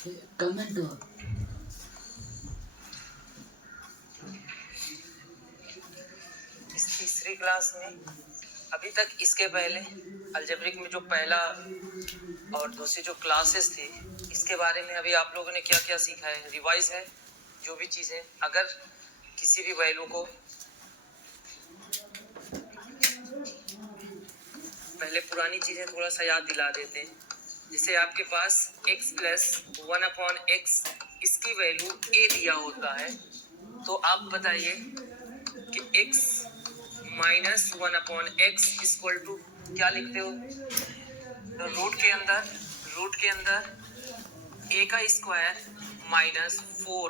Comment इस तीसरी class में अभी तक इसके पहले अलजेब्रिक में जो पहला और दूसरी जो क्लासेस थी इसके बारे में अभी आप लोगों ने क्या क्या सीखा है, रिवाइज है जो भी चीज़ें। अगर किसी भी वैल्यू को पहले पुरानी चीज़ें थोड़ा सा याद दिला देते हैं। जैसे आपके पास x प्लस 1/x इसकी वैल्यू a दिया होता है, तो आप बताइए कि x minus 1/x equal to क्या लिखते हो? तो रूट के अंदर a का स्क्वायर माइनस 4,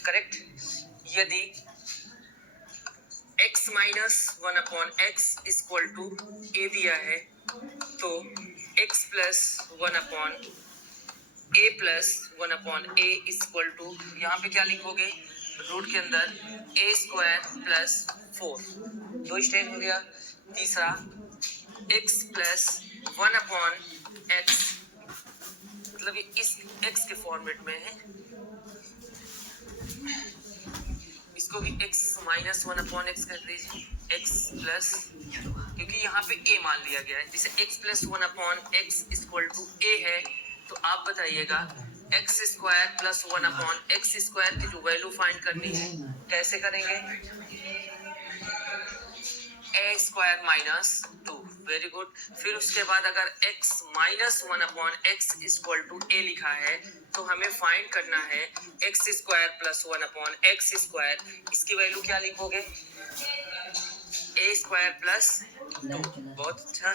करेक्ट। यदि x minus 1/x equal to a दिया है तो x plus 1/a plus 1/a equal to यहाँ पे क्या लिखोगे? रूट के अंदर a स्क्वायर प्लस 4, दो स्टेज हो गया। तीसरा x प्लस 1/x, मतलब ये इस x के फॉर्मेट में है, इसको भी x माइनस 1/x कर दीजिए, x प्लस, क्योंकि यहाँ पे a मान लिया गया है। जैसे x plus 1/x equal to a है, तो आप बताइएगा x square plus 1/x square की जो वैल्यू फाइंड करनी है कैसे करेंगे? a square minus 2, very good. फिर उसके बाद अगर x minus 1/x equal to a लिखा है तो हमें फाइंड करना है x square plus 1/x square, इसकी वैल्यू क्या लिखोगे? a स्क्वायर प्लस 2, बहुत अच्छा।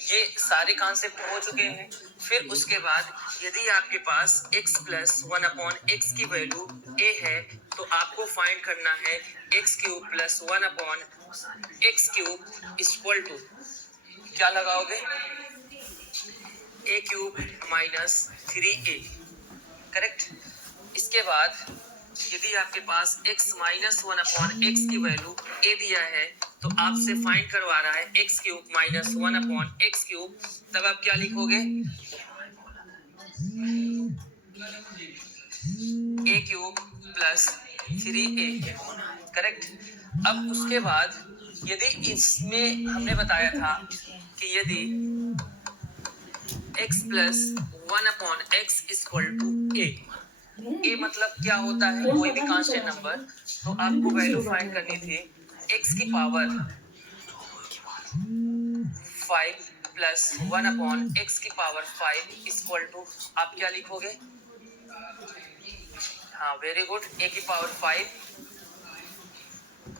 ये सारे कॉन्सेप्ट हो चुके हैं। फिर उसके बाद यदि आपके पास x प्लस 1/x की वैल्यू a है तो आपको फाइंड करना है x cube plus 1/x cube equal to क्या लगाओगे? a cube minus 3a, correct. इसके बाद यदि आपके पास x माइनस 1/x की वैल्यू a दिया है तो आपसे फाइंड करवा रहा है x cube minus 1/x cube, तब आप क्या लिखोगे? a cube plus 3a, correct. अब उसके बाद यदि इसमें हमने बताया था कि यदि x plus 1/x equal to a, a मतलब क्या होता है? कोई भी कांस्टेंट नंबर, तो आपको वैल्यू फाइंड करनी थी x की पावर 5 प्लस 1/x की पावर 5 इक्वल टू आप क्या लिखोगे? हाँ, वेरी गुड। a की power 5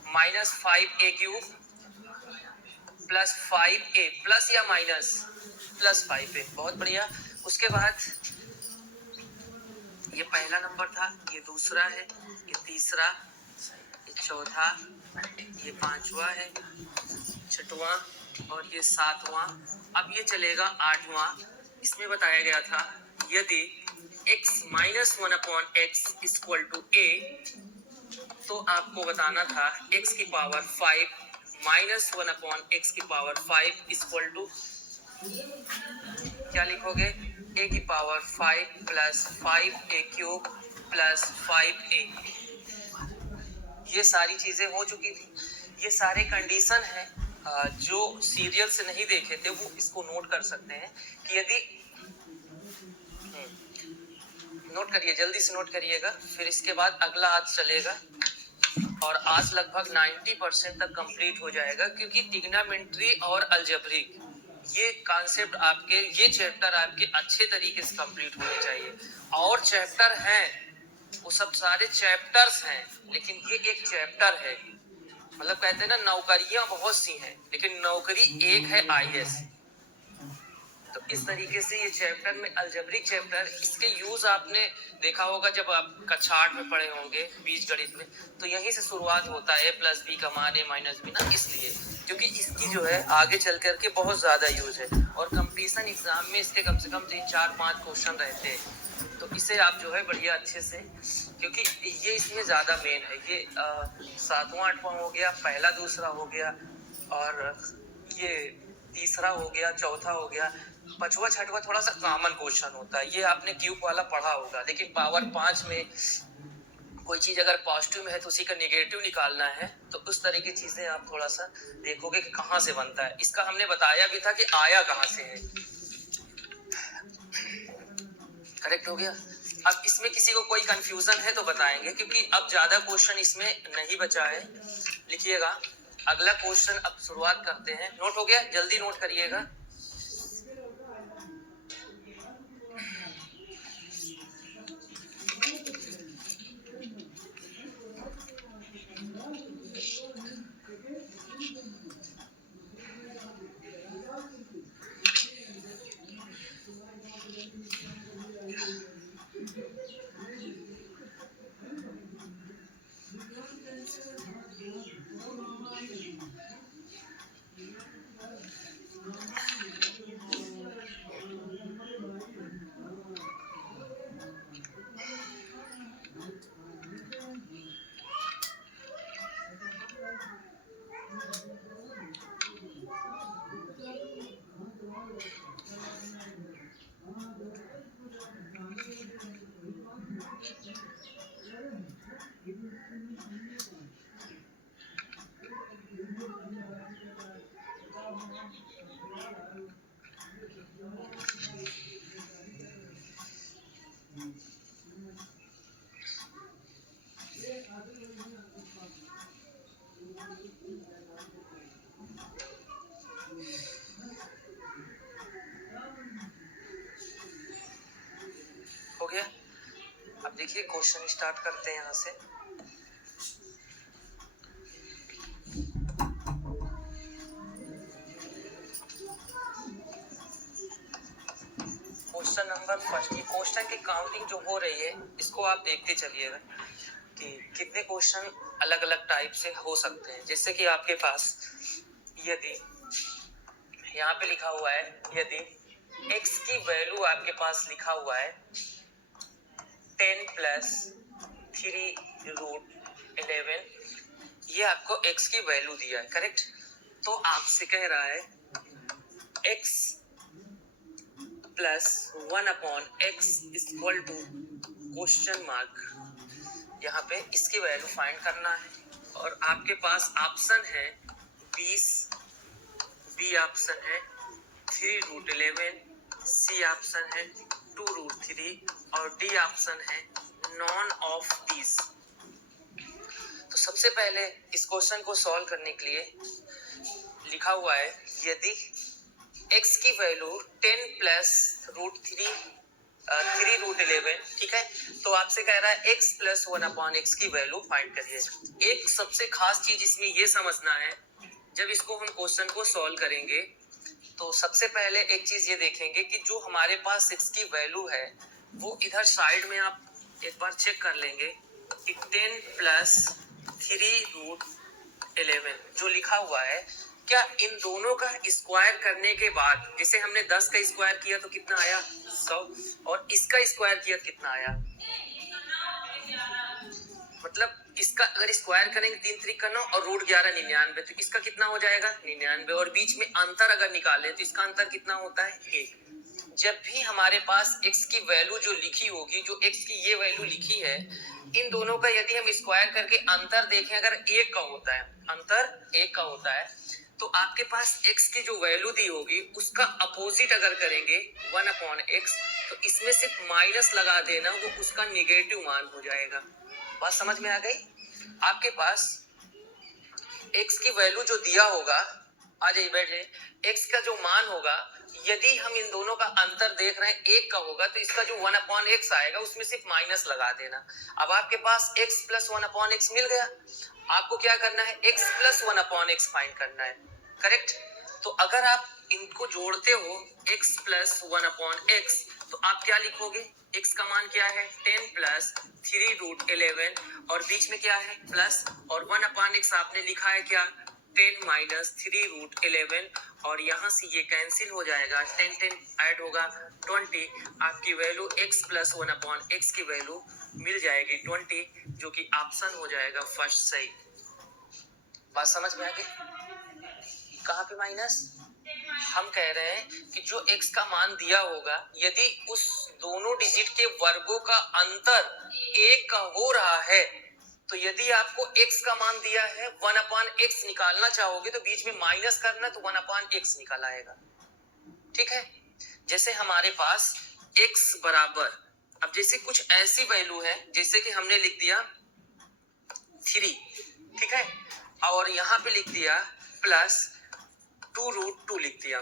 minus 5a cube plus 5a, plus या माइनस? प्लस 5a, बहुत बढ़िया। उसके बाद ये पहला नंबर था, ये दूसरा है, ये तीसरा, ये चौथा, ये पांचवा है, छठवां और ये सातवां। अब ये चलेगा आठवां। इसमें बताया गया था यदि x minus 1/x equal to a, तो आपको बताना था x की पावर 5 माइनस 1/x की पावर 5 इक्वल टू क्या लिखोगे? a की power 5 plus 5a cube plus 5a। ये सारी चीजें हो चुकी थी। ये सारे कंडीशन हैं, जो सीरियल से नहीं देखे थे वो इसको नोट कर सकते हैं कि यदि नोट करिए, जल्दी से नोट करिएगा। फिर इसके बाद अगला आज चलेगा और आज लगभग 90% तक कंप्लीट हो जाएगा, क्योंकि ट्रिग्नोमेट्री और अलजेब्रिक ये कॉन्सेप्ट आपके, ये चैप्टर आपके अच्छे तरीके से कंप्लीट होने चाहिए। और चैप्टर हैं, वो सब सारे चैप्टर्स हैं, लेकिन ये एक चैप्टर है। मतलब कहते हैं ना, नौकरियां बहुत सी हैं लेकिन नौकरी एक है, आईएएस। तो इस तरीके से ये चैप्टर में अलजेब्रिक चैप्टर, इसके यूज आपने देखा होगा जब आप कक्षा 8 में पढ़े होंगे बीजगणित में, तो यहीं से शुरुआत होता है प्लस बी का मान a माइनस बी ना, इसलिए क्योंकि इसकी जो है आगे चल करके बहुत ज्यादा यूज है और कंपटीशन एग्जाम में इसके कम से कम 3 4 5 क्वेश्चन रहते हैं। तो इसे आप जो है बढ़िया अच्छे से, क्योंकि ये इसमें ज्यादा मेन है। ये 7वां 8वां हो गया, पहला दूसरा हो गया और ये तीसरा हो गया, चौथा हो गया, पांचवा छठवा थोड़ा सा कॉमन क्वेश्चन होता है, ये आपने क्यूब वाला पढ़ा होगा, लेकिन पावर 5 में कोई चीज अगर पॉजिटिव में है तो उसी का नेगेटिव निकालना है, तो उस तरह की चीजें आप थोड़ा सा देखोगे कि कहाँ से बनता है। इसका हमने बताया भी था कि आया कहाँ से है। करेक्ट हो गया। अब इसमें किसी को कोई कंफ्यूजन है तो बताएंगे, क्योंकि अब ज्यादा क्वेश्चन इसमें नहीं बचा है। लिखिएगा अगला क्वेश्चन, अब शुरुआत करते हैं। नोट हो गया? जल्दी नोट करिएगा। हो गया। अब देखिए क्वेश्चन स्टार्ट करते हैं यहाँ से। क्वेश्चन नंबर फर्स्ट, ये क्वेश्चन की काउंटिंग जो हो रही है इसको आप देखते चलिएगा कि कितने क्वेश्चन अलग अलग टाइप से हो सकते हैं। जैसे कि आपके पास यदि यहाँ पे लिखा हुआ है, यदि x की वैल्यू आपके पास लिखा हुआ है 10 प्लस 3 रूट 11, ये आपको x की वैल्यू दिया है, करेक्ट। तो आपसे कह रहा है x plus 1 upon x equal to question mark, यहाँ पे इसकी वैल्यू फाइंड करना है। और आपके पास ऑप्शन है 20, बी ऑप्शन है 3 रूट 11, सी ऑप्शन है 2 रूट 3 और डी ऑप्शन है नॉन ऑफ दीज। तो सबसे पहले इस क्वेश्चन को सॉल्व करने के लिए लिखा हुआ है यदि x की वैल्यू 10 प्लस रूट 3 रूट 11, ठीक है। तो आपसे कह रहा है x प्लस 1 अपॉन x की वैल्यू फाइंड करिए। एक सबसे खास चीज इसमें ये समझना है, जब इसको हम क्वेश्चन को सॉल्व करेंगे तो सबसे पहले एक चीज ये देखेंगे कि जो हमारे पास x की वैल्यू है वो इधर साइड में आप एक बार चेक कर लेंगे कि 10 प्लस 3 रूट 11 जो लिखा हुआ है, क्या इन दोनों का स्क्वायर करने के बाद, जैसे हमने 10 का स्क्वायर किया तो कितना आया 100, और इसका स्क्वायर किया कितना आया, मतलब इसका अगर स्क्वायर करेंगे 3 3 का 9 और रूट 11 99, तो इसका कितना हो जाएगा 99, और बीच में अंतर अगर निकालें तो इसका अंतर कितना होता है 1। जब भी हमारे पास x की वैल्यू जो लिखी होगी, जो x की ये वैल्यू लिखी है, इन दोनों का यदि हम स्क्वायर करके अंतर देखें अगर 1 का होता है, अंतर 1 का होता है, तो आपके पास x की जो वैल्यू दी होगी उसका अपोजिट अगर करेंगे 1 अपॉन x, तो इसमें सिर्फ माइनस लगा देना, वो उसका निगेटिव मान हो जाएगा। बात समझ में आ गई? आपके पास x की वैल्यू जो दिया होगा, आ जाइए बैठे, x का जो मान होगा, यदि हम इन दोनों का अंतर देख रहे हैं 1 का होगा, तो इसका जो 1 अपॉन x आएगा उसमें सिर्फ माइनस लगा देना। अब आपके पास x प्लस 1 अपॉन x मिल गया। आपको क्या करना है, x plus 1 upon x find करना है, करेक्ट। तो अगर आप इनको जोड़ते हो x प्लस 1 अपॉन x, तो आप क्या लिखोगे, x का मान क्या है 10 प्लस 3 रूट 11 और बीच में क्या है प्लस, और 1 अपॉन x आपने लिखा है क्या 10 माइनस 3 रूट 11, और यहाँ से ये कैंसिल हो जाएगा, 10 10 ऐड होगा 20, आपकी value x plus 1 upon x की वैल्यू मिल जाएगी 20, जो कि ऑप्शन हो जाएगा फर्स्ट सही। बात समझ में आ गई? कहाँ पे माइनस, हम कह रहे हैं कि जो x का मान दिया होगा, यदि उस दोनों डिजिट के वर्गों का अंतर एक का हो रहा है, तो यदि आपको x का मान दिया है 1/x निकालना चाहोगे तो बीच में माइनस करना, तो 1/x निकल आएगा। ठीक है, जैसे हमारे पास x बराबर, अब जैसे कुछ ऐसी वैल्यू है जैसे कि हमने लिख दिया 3, ठीक है, और यहां पे लिख दिया प्लस 2√2 लिख दिया।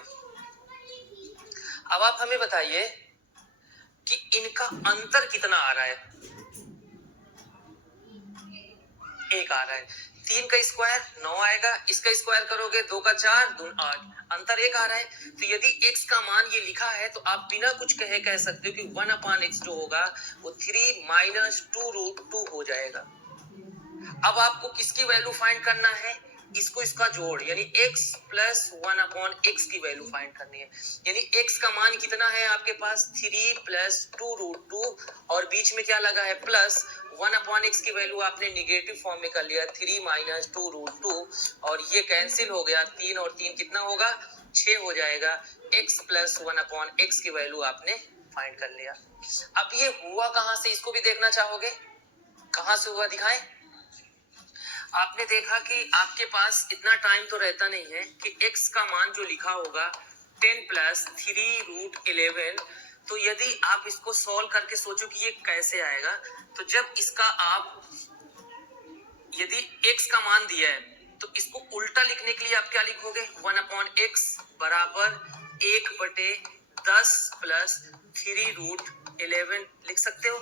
अब आप हमें बताइए कि इनका अंतर कितना आ रहा है। 1 आ रहा है। 3 का स्क्वायर 9 आएगा, इसका स्क्वायर करोगे 2 का 4 2 8, अंतर 1 आ रहा है। तो यदि x का मान ये लिखा है तो आप बिना कुछ कहे कह सकते हो कि 1/x जो होगा वो 3 माइनस 2√2 हो जाएगा। अब आपको किसकी वैल्यू फाइंड करना है, इसको इसका जोड़, यानी x प्लस 1/x की वैल्यू फाइंड करनी है। यानी x का मान कितना है आपके पास 3 प्लस 2√2 और बीच में क्या लगा है प्लस 1/x की वैल्यू आपने निगेटिव फॉर्म में कर लिया 3 माइनस 2√2 और ये कैंसिल हो गया, 3 और 3 कितना होगा 6 हो जाएगा। x प्लस 1/x की वैल्यू आपने फाइंड कर लिया। अब ये हुआ कहां से, इसको भी देखना चाहोगे, कहां से हुआ दिखाएं। आपने देखा कि आपके पास इतना टाइम तो रहता नहीं है कि x का मान जो लिखा होगा 10 प्लस 3√11, तो यदि आप इसको सॉल्व करके सोचो कि ये कैसे आएगा, तो जब इसका आप यदि x का मान दिया है तो इसको उल्टा लिखने के लिए आप क्या लिखोगे 1/x बराबर 1/10 प्लस 3√11 लिख सकते हो।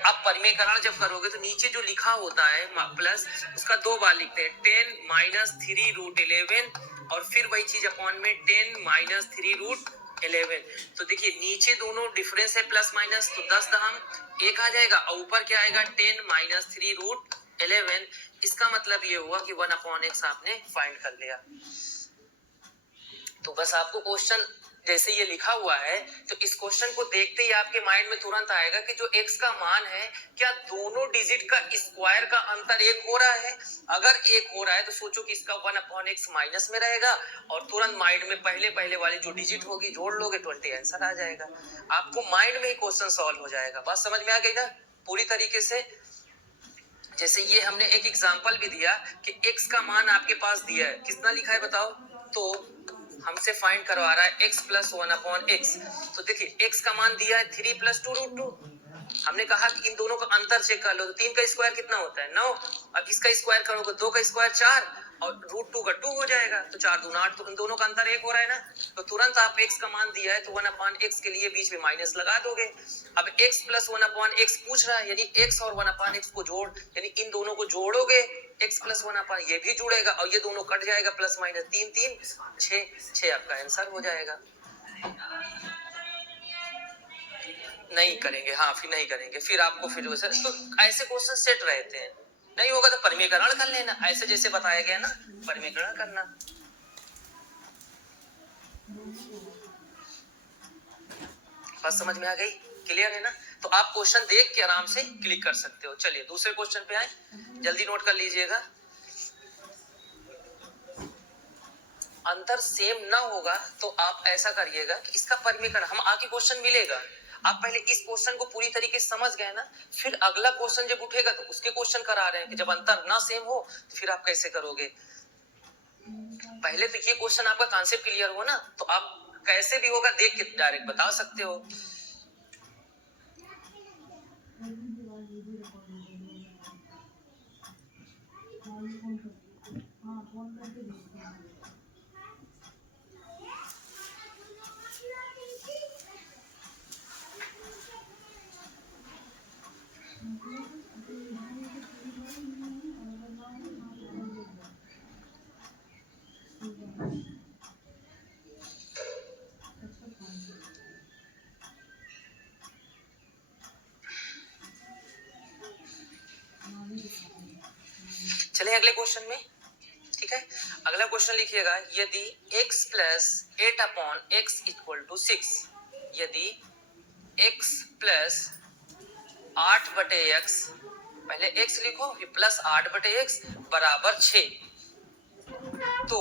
अब परिमेयकरण जब करोगे तो नीचे जो लिखा होता है प्लस उसका 2 बार लिखते हैं 10 माइनस 3√11 और फिर वही चीज अपॉन में 10 माइनस 3√11। तो देखिए नीचे दोनों डिफरेंस है प्लस माइनस, तो 10 दहम 1 आ जाएगा और ऊपर क्या आएगा 10 माइनस 3√11। इसका मतलब ये हुआ कि 1/x आपने फाइंड कर लिया। तो बस आपको क्वेश्चन जैसे ये लिखा हुआ है तो इस क्वेश्चन को देखते ही आपके माइंड में तुरंत आएगा कि जो x का मान है क्या दोनों डिजिट का स्क्वायर का अंतर 1 हो रहा है। अगर 1 हो रहा है तो सोचो कि इसका 1/x माइनस में रहेगा और तुरंत माइंड में पहले वाली जो डिजिट होगी जोड़ लोगे 20 आंसर आ जाएगा। आपको माइंड में ही क्वेश्चन सॉल्व हो जाएगा। बात समझ में आ गई ना पूरी तरीके से। जैसे ये हमने एक एग्जांपल भी दिया कि x का मान आपके पास दिया है, कितना लिखा है बताओ, तो हमसे फाइंड करवा रहा है x प्लस 1/x। तो देखिए x का मान दिया है 3 प्लस 2√2, हमने कहा कि इन दोनों का अंतर चेक कर लो, तो 3 का स्क्वायर कितना होता है 9, अब इसका स्क्वायर करोगे 2 का स्क्वायर 4 और √2 का 2 हो जाएगा, तो 4 दूना 8, तो इन दोनों का अंतर 1 हो रहा है ना। तो तुरंत आप x का मान दिया है तो 1/x के लिए बीच में माइनस लगा दोगे। अब x प्लस 1/x पूछ रहा है, यानी x और 1/x को जोड़, यानी इन दोनों को जोड़ोगे x प्लस 1/, ये भी जुड़ेगा और ये दोनों कट जाएगा, प्लस माइनस 3 3 6 आपका आंसर हो जाएगा। नहीं करेंगे, हाँ फिर नहीं करेंगे, फिर आपको फिर वैसे तो ऐसे क्वेश्चन सेट रहते हैं। नहीं होगा तो परिमेयकरण कर लेना, ऐसे जैसे बताया गया ना परिमेयकरण करना। बात समझ में आ गई, क्लियर है ना। तो आप क्वेश्चन देख के आराम से क्लिक कर सकते हो। चलिए दूसरे क्वेश्चन पे आए, जल्दी नोट कर लीजिएगा। अंतर सेम ना होगा तो आप ऐसा करिएगा कि इसका परिमेयकरण, हम आगे क्वेश्चन मिलेगा, आप पहले इस क्वेश्चन को पूरी तरीके से समझ गए ना, फिर अगला क्वेश्चन जब उठेगा तो उसके क्वेश्चन करा रहे हैं कि जब अंतर ना सेम हो तो फिर आप कैसे करोगे। पहले तो ये क्वेश्चन आपका कॉन्सेप्ट क्लियर हो ना, तो आप कैसे भी होगा देख के डायरेक्ट बता सकते हो। चलिए अगले क्वेश्चन में, ठीक है। अगला क्वेश्चन लिखिएगा, यदि x plus 8/x equal to 6, यदि x प्लस 8/x, पहले x लिखो फिर प्लस 8/x बराबर 6, तो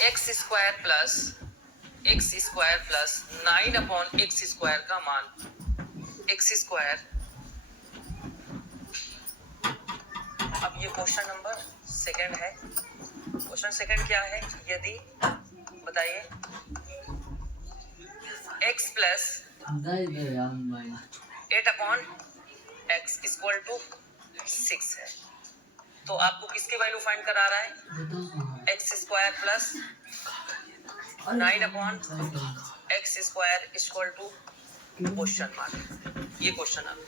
एक्स स्क्वायर प्लस 9/x² का मान एक्स स्क्वायर। अब ये क्वेश्चन नंबर सेकंड है। क्वेश्चन सेकंड क्या है, यदि बताइए x प्लस 8/x=6 है, तो आपको किसकी वैल्यू फाइंड करा रहा है, x² plus 9/x² question mark. ये क्वेश्चन आप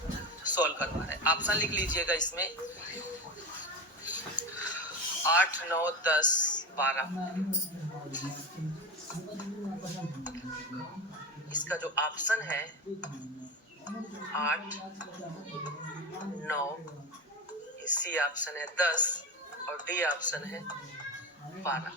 सॉल्व करवा रहे हैं। ऑप्शन लिख लीजिएगा इसमें 8, 9, 10, 12। इसका जो ऑप्शन है 8, 9, सी ऑप्शन है 10 और डी ऑप्शन है 12।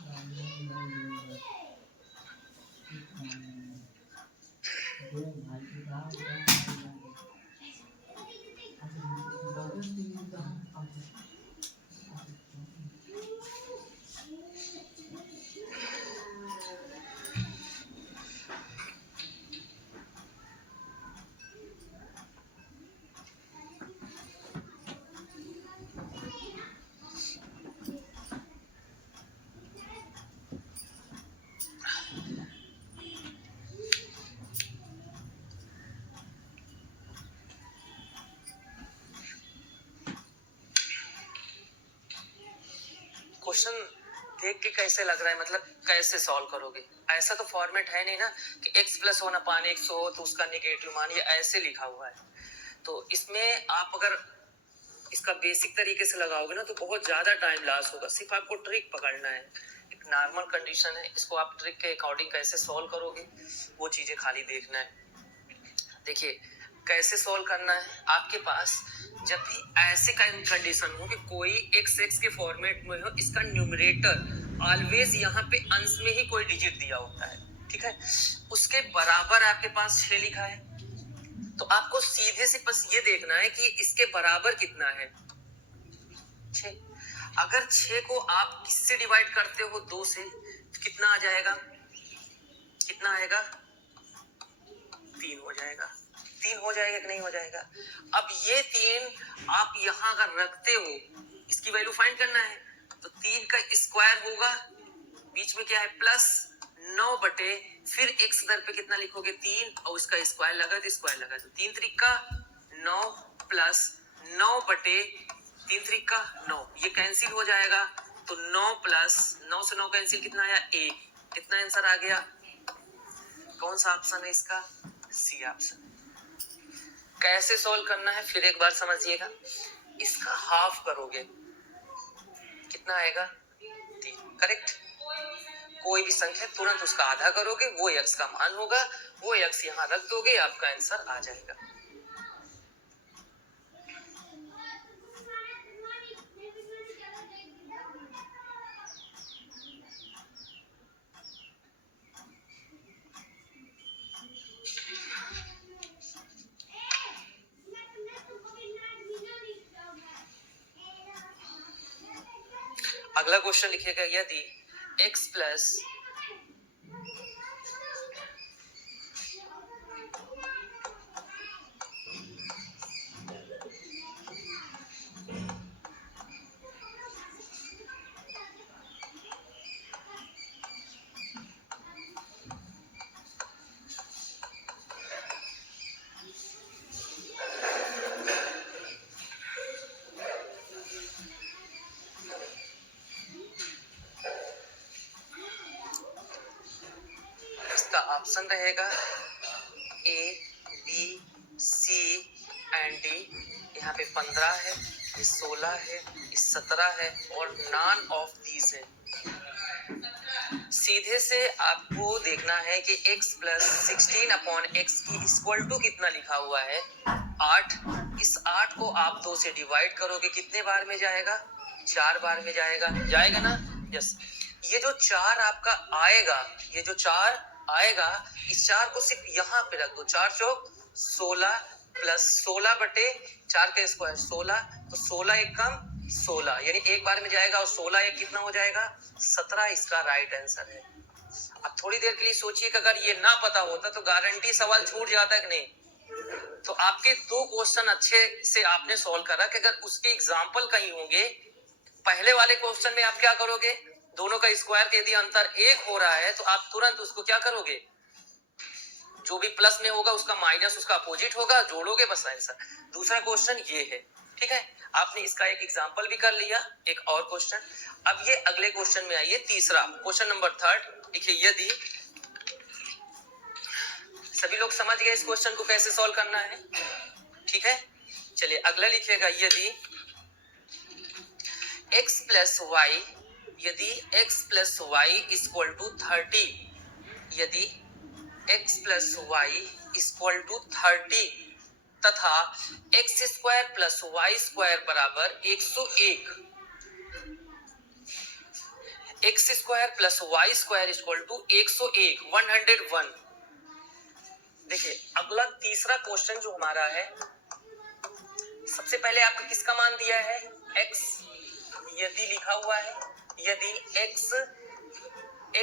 क्वेश्चन देख के कैसे लग रहा है, मतलब कैसे सॉल्व करोगे? ऐसा तो फॉर्मेट है नहीं ना कि x + 1/x हो तो उसका नेगेटिव मान, ये ऐसे लिखा हुआ है। तो इसमें आप अगर इसका बेसिक तरीके से लगाओगे ना तो बहुत ज्यादा टाइम लॉस होगा। सिर्फ आपको ट्रिक पकड़ना है, एक नॉर्मल कंडीशन है, इसको आप ट्रिक के अकॉर्डिंग कैसे सॉल्व करोगे वो चीजें खाली देखना है। देखिए कैसे सॉल्व करना है। आपके पास जब भी ऐसे कंडीशन हो कि कोई x के फॉर्मेट में हो, इसका न्यूमरेटर ऑलवेज यहाँ पे अंश में ही कोई डिजिट दिया होता है, ठीक है, उसके बराबर आपके पास 6 लिखा है, तो आपको सीधे से बस ये देखना है कि इसके बराबर कितना है, 6। अगर 6 को आप किससे डिवाइड करते हो, 2 से, तो कितना आ जाएगा, कितना आएगा, 3 हो जाएगा। 3 हो जाएगा कि नहीं हो जाएगा? अब ये 3 आप यहाँ अगर रखते हो, इसकी वैल्यू फाइंड करना है, तो 3 का स्क्वायर होगा, बीच में क्या है प्लस 9 बटे, फिर x दर पे कितना लिखोगे 3 और उसका स्क्वायर लगा तो स्क्वायर लगा, तो 3 त्रिक का 9 प्लस 9 बटे 3 त्रिक का 9, ये कैंसिल हो जाएगा, तो 9 प्लस 9 से 9 कैंसिल, कितना आया 1, कितना आंसर आ गया, कौन सा ऑप्शन है इसका, सी ऑप्शन। कैसे सॉल्व करना है फिर एक बार समझिएगा। इसका हाफ करोगे, कितना आएगा 3, करेक्ट। कोई भी संख्या तुरंत उसका आधा करोगे, वो x का मान होगा, वो x यहाँ रख दोगे, आपका आंसर आ जाएगा। अगला क्वेश्चन लिखिएगा, यदि x प्लस ऑप्शन रहेगा A, B, C and D। यहाँ पे 15 है, ये 16 है, ये 17 है और नॉन ऑफ दीज है। सीधे से आपको देखना है कि x प्लस 16/x की इक्वल टू कितना लिखा हुआ है, 8। इस 8 को आप 2 से डिवाइड करोगे, कितने बार में जाएगा, 4 बार में जाएगा, जाएगा ना, यस। ये जो 4 आपका आएगा, ये जो 4 आएगा, इस 4 को सिर्फ यहाँ पे रख दो, 4 चौक 16 प्लस 16 बटे 4 का स्क्वायर 16, तो 16 एक कम 16, यानी एक बार में जाएगा और 16 एक कितना हो जाएगा 17, इसका राइट आंसर है। अब थोड़ी देर के लिए सोचिए कि अगर ये ना पता होता तो गारंटी सवाल छूट जाता है कि नहीं। तो आपके दो क्वेश्चन अच्छे से आपने सॉल्व करा कि अगर उसके एग्जाम्पल कहीं होंगे, पहले वाले क्वेश्चन में आप क्या करोगे, दोनों का स्क्वायर के यदि अंतर 1 हो रहा है तो आप तुरंत उसको क्या करोगे, जो भी प्लस में होगा उसका माइनस उसका अपोजिट होगा, जोड़ोगे, बस आंसर। दूसरा क्वेश्चन ये है, ठीक है, आपने इसका एक एग्जांपल भी कर लिया। एक और क्वेश्चन, अब ये अगले क्वेश्चन में आइए, तीसरा क्वेश्चन नंबर 3। देखिए, यदि सभी लोग समझ गए इस क्वेश्चन को कैसे सॉल्व करना है, ठीक है। चलिए अगला लिखिएगा, यदि x प्लस वाई, यदि x plus Y equal to 30, यदि x plus Y equal to 30 तथा X square plus Y square बराबर 101, X square plus Y square equal to 101, 101। देखिए अगला तीसरा क्वेश्चन जो हमारा है, सबसे पहले आपको किसका मान दिया है, x, यदि लिखा हुआ है, यदि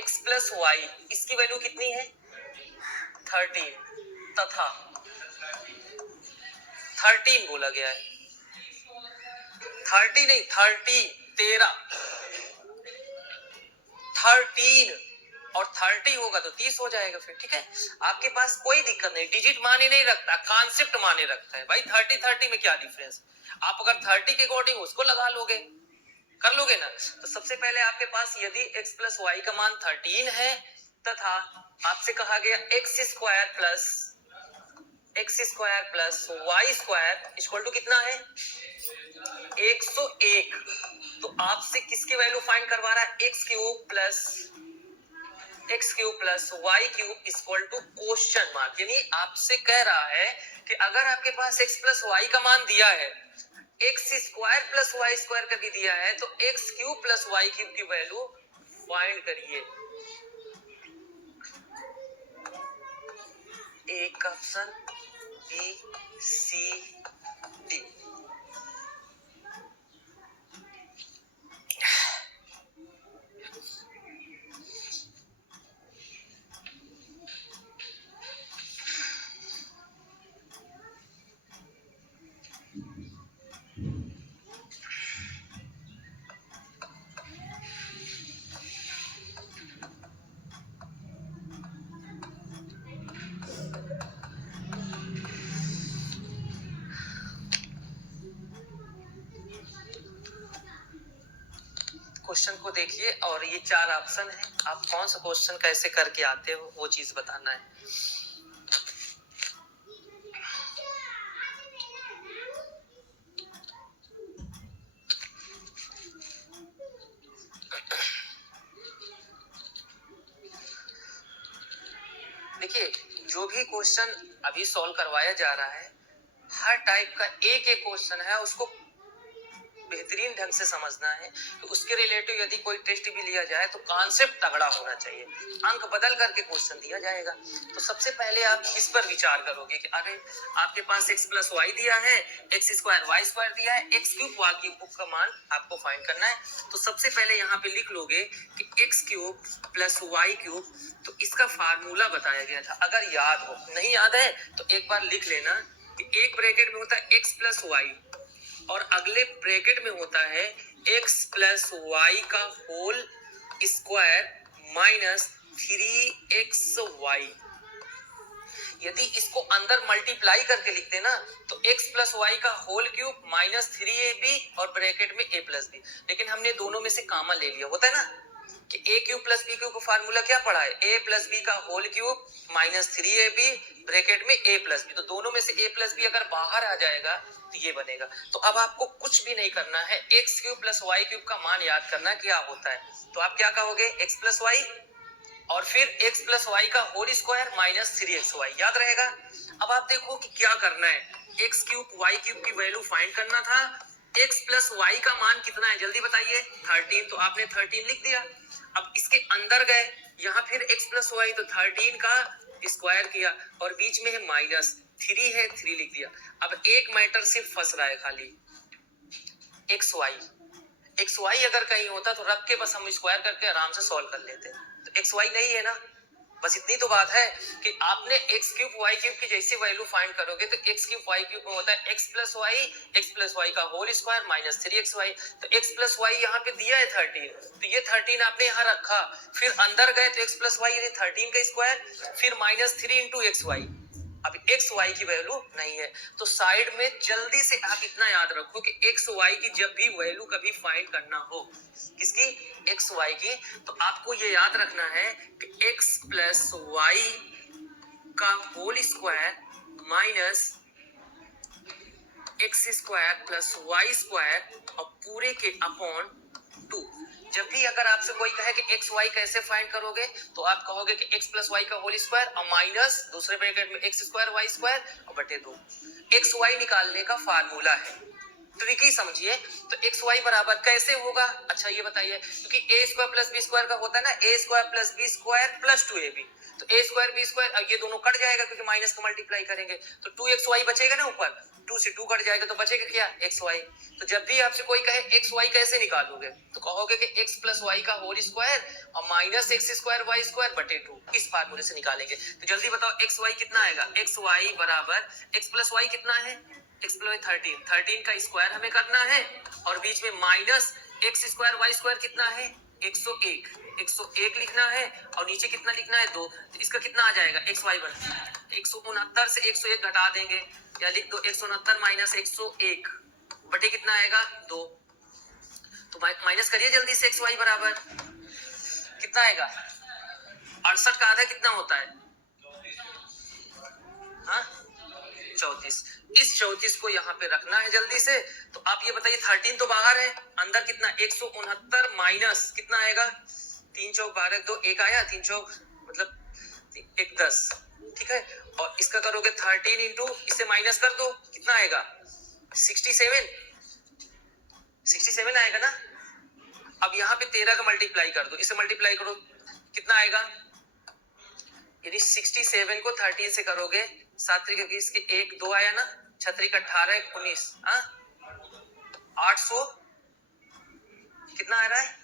x प्लस वाई, इसकी वैल्यू कितनी है 13 तथा 13 बोला गया है, 30 नहीं 13 और 30 होगा तो 30 हो जाएगा फिर, ठीक है। आपके पास कोई दिक्कत नहीं, डिजिट माने नहीं रखता, कॉन्सेप्ट माने रखता है भाई। 30 में क्या डिफरेंस, आप अगर 30 के अकॉर्डिंग उसको लगा लोगे, कर लोगे ना। तो सबसे पहले आपके पास यदि x प्लस वाई का मान 13 है तथा आपसे कहा गया X square plus Y square equal to कितना है 101, तो आपसे किसकी वैल्यू फाइंड करवा रहा है, X cube plus Y cube equal to question mark, यानी आपसे कह रहा है कि अगर आपके पास x प्लस वाई का मान दिया है, X square plus Y square का भी दिया है, तो X cube plus Y cube की वैल्यू फाइंड करिए। एक option B C D. Question को देखिए और ये 4 ऑप्शन है, आप कौन सा क्वेश्चन कैसे करके आते हो वो चीज बताना है। देखिए जो भी क्वेश्चन अभी सॉल्व करवाया जा रहा है, हर टाइप का एक एक क्वेश्चन है, उसको बेहतरीन ढंग से समझना है। तो उसके रिलेटिव यदि कोई टेस्ट भी लिया जाए तो कॉन्सेप्ट तगड़ा होना चाहिए, अंक बदल करके क्वेश्चन दिया जाएगा। तो सबसे पहले आप इस पर विचार करोगे कि अरे आपके पास x प्लस वाई दिया है, एक्स स्क्वायर वाई स्क्वायर दिया है, एक्स क्यूब वाई क्यूब का मान आपको फाइंड करना है। तो सबसे पहले यहाँ पे लिख लोगे कि X cube plus Y cube, तो इसका फार्मूला बताया गया था, अगर याद हो, नहीं याद है तो एक बार लिख लेना कि एक ब्रैकेट में होता है एक्स प्लस वाई और अगले ब्रैकेट में होता है x प्लस वाई का होल स्क्वायर माइनस 3xy। यदि इसको अंदर मल्टीप्लाई करके लिखते ना तो x प्लस वाई का होल क्यूब माइनस 3ab और ब्रैकेट में a प्लस बी, लेकिन हमने दोनों में से कॉमन ले लिया, होता है ना कि a cube plus b cube का फार्मूला क्या पढ़ा है, a प्लस बी का whole cube minus 3ab bracket में a प्लस बी, तो दोनों में से a प्लस बी अगर बाहर आ जाएगा तो ये बनेगा। तो अब आपको कुछ भी नहीं करना है, X cube plus Y cube का मान याद करना क्या होता है। तो आप क्या कहोगे, एक्स प्लस वाई और फिर x प्लस वाई का होल स्क्वायर माइनस 3xy, याद रहेगा। अब आप देखो कि क्या करना है, एक्स क्यूब वाई क्यूब की वैल्यू फाइंड करना था, x प्लस वाई का मान कितना है जल्दी बताइए 13, तो आपने 13 लिख दिया। अब इसके अंदर गए, यहाँ फिर x प्लस वाई, तो 13 का स्क्वायर किया और बीच में है माइनस 3 है, 3 लिख दिया। अब एक मैटर सिर्फ फंस रहा है खाली, एक्स वाई अगर कहीं होता तो रख के बस हम स्क्वायर करके आराम से सॉल्व कर लेते। तो एक्स वाई नहीं है ना, बस इतनी तो बात है कि आपने एक्स क्यूब वाई क्यूब की जैसी वैल्यू फाइंड करोगे तो एक्स क्यूब वाई क्यूब में होता है एक्स प्लस वाई का होल स्क्वायर माइनस 3 XY। तो एक्स प्लस वाई यहाँ पे दिया है 13, तो ये 13 आपने यहाँ रखा, फिर अंदर गए तो एक्स प्लस वाई यानी 13 का स्क्वायर, फिर -3 इंटू एक्स वाई। अब एक्स वाई की वैल्यू नहीं है, तो साइड में जल्दी से आप इतना याद रखो कि एक्स वाई की जब भी वैल्यू कभी फाइंड करना हो, किसकी, एक्स वाई की, तो आपको ये याद रखना है कि एक्स प्लस वाई का whole square minus X square plus Y square और पूरे के अपॉन 2। जब भी अगर आपसे कोई कहे कि एक्स वाई कैसे फाइंड करोगे तो आप कहोगे कि एक्स प्लस वाई का होल स्क्वायर और माइनस दूसरे ब्रैकेट में एक्स स्क्वायर वाई स्क्वायर और बटे 2। एक्स वाई निकालने का फार्मूला है, ट्रिकी समझिए। तो एक्स वाई बराबर कैसे होगा, अच्छा ये बताइए, क्योंकि A square plus B square का होता है ना, A square plus B square plus 2ab, तो ए स्क्वायर बी स्क्वायर, ये दोनों कट जाएगा क्योंकि माइनस का मल्टीप्लाई करेंगे, तो 2xy बचेगा ना ऊपर, 2 से 2 कट जाएगा तो बचेगा क्या, xy। तो जब भी आपसे कोई कहे एक्स वाई कैसे निकालोगे तो कहोगे कि एक्स प्लस वाई का होल स्क्वायर और minus X square Y square बटे 2, इस फार्मूले से निकालेंगे। तो जल्दी बताओ एक्स वाई कितना आएगा, एक्स वाई बराबर एक्स प्लस वाई कितना है, एक्स प्लस 13 का स्क्वायर हमें करना है और बीच में minus X square Y square कितना है 101 लिखना है और नीचे कितना लिखना है 2, तो इसका कितना आ जाएगा एक्स वाई बन 169 से 101 घटा देंगे या लिख दो 169 माइनस 101 बटे कितना आएगा 2, तो माइनस करिए जल्दी से एक्स वाई बराबर कितना आएगा 68 का आधा कितना होता है, हाँ 34। इस 34 को यहाँ पे रखना है जल्दी से। तो आप ये बताइए 13 तो बाहर है, अंदर कितना 169 माइनस कितना आएगा 3 चौक 12 2 1 आया, 3 चौक मतलब 1 10, ठीक है। और इसका करोगे 13 इंटू इसे माइनस कर दो कितना आएगा 67 आएगा ना। अब यहाँ पे 13 का मल्टीप्लाई कर दो, इसे मल्टीप्लाई करो कितना आएगा, यानी 67 को 13 से करोगे 7 3 20 के 1 2 आया ना, 6 3 18 19, 800 कितना आ रहा है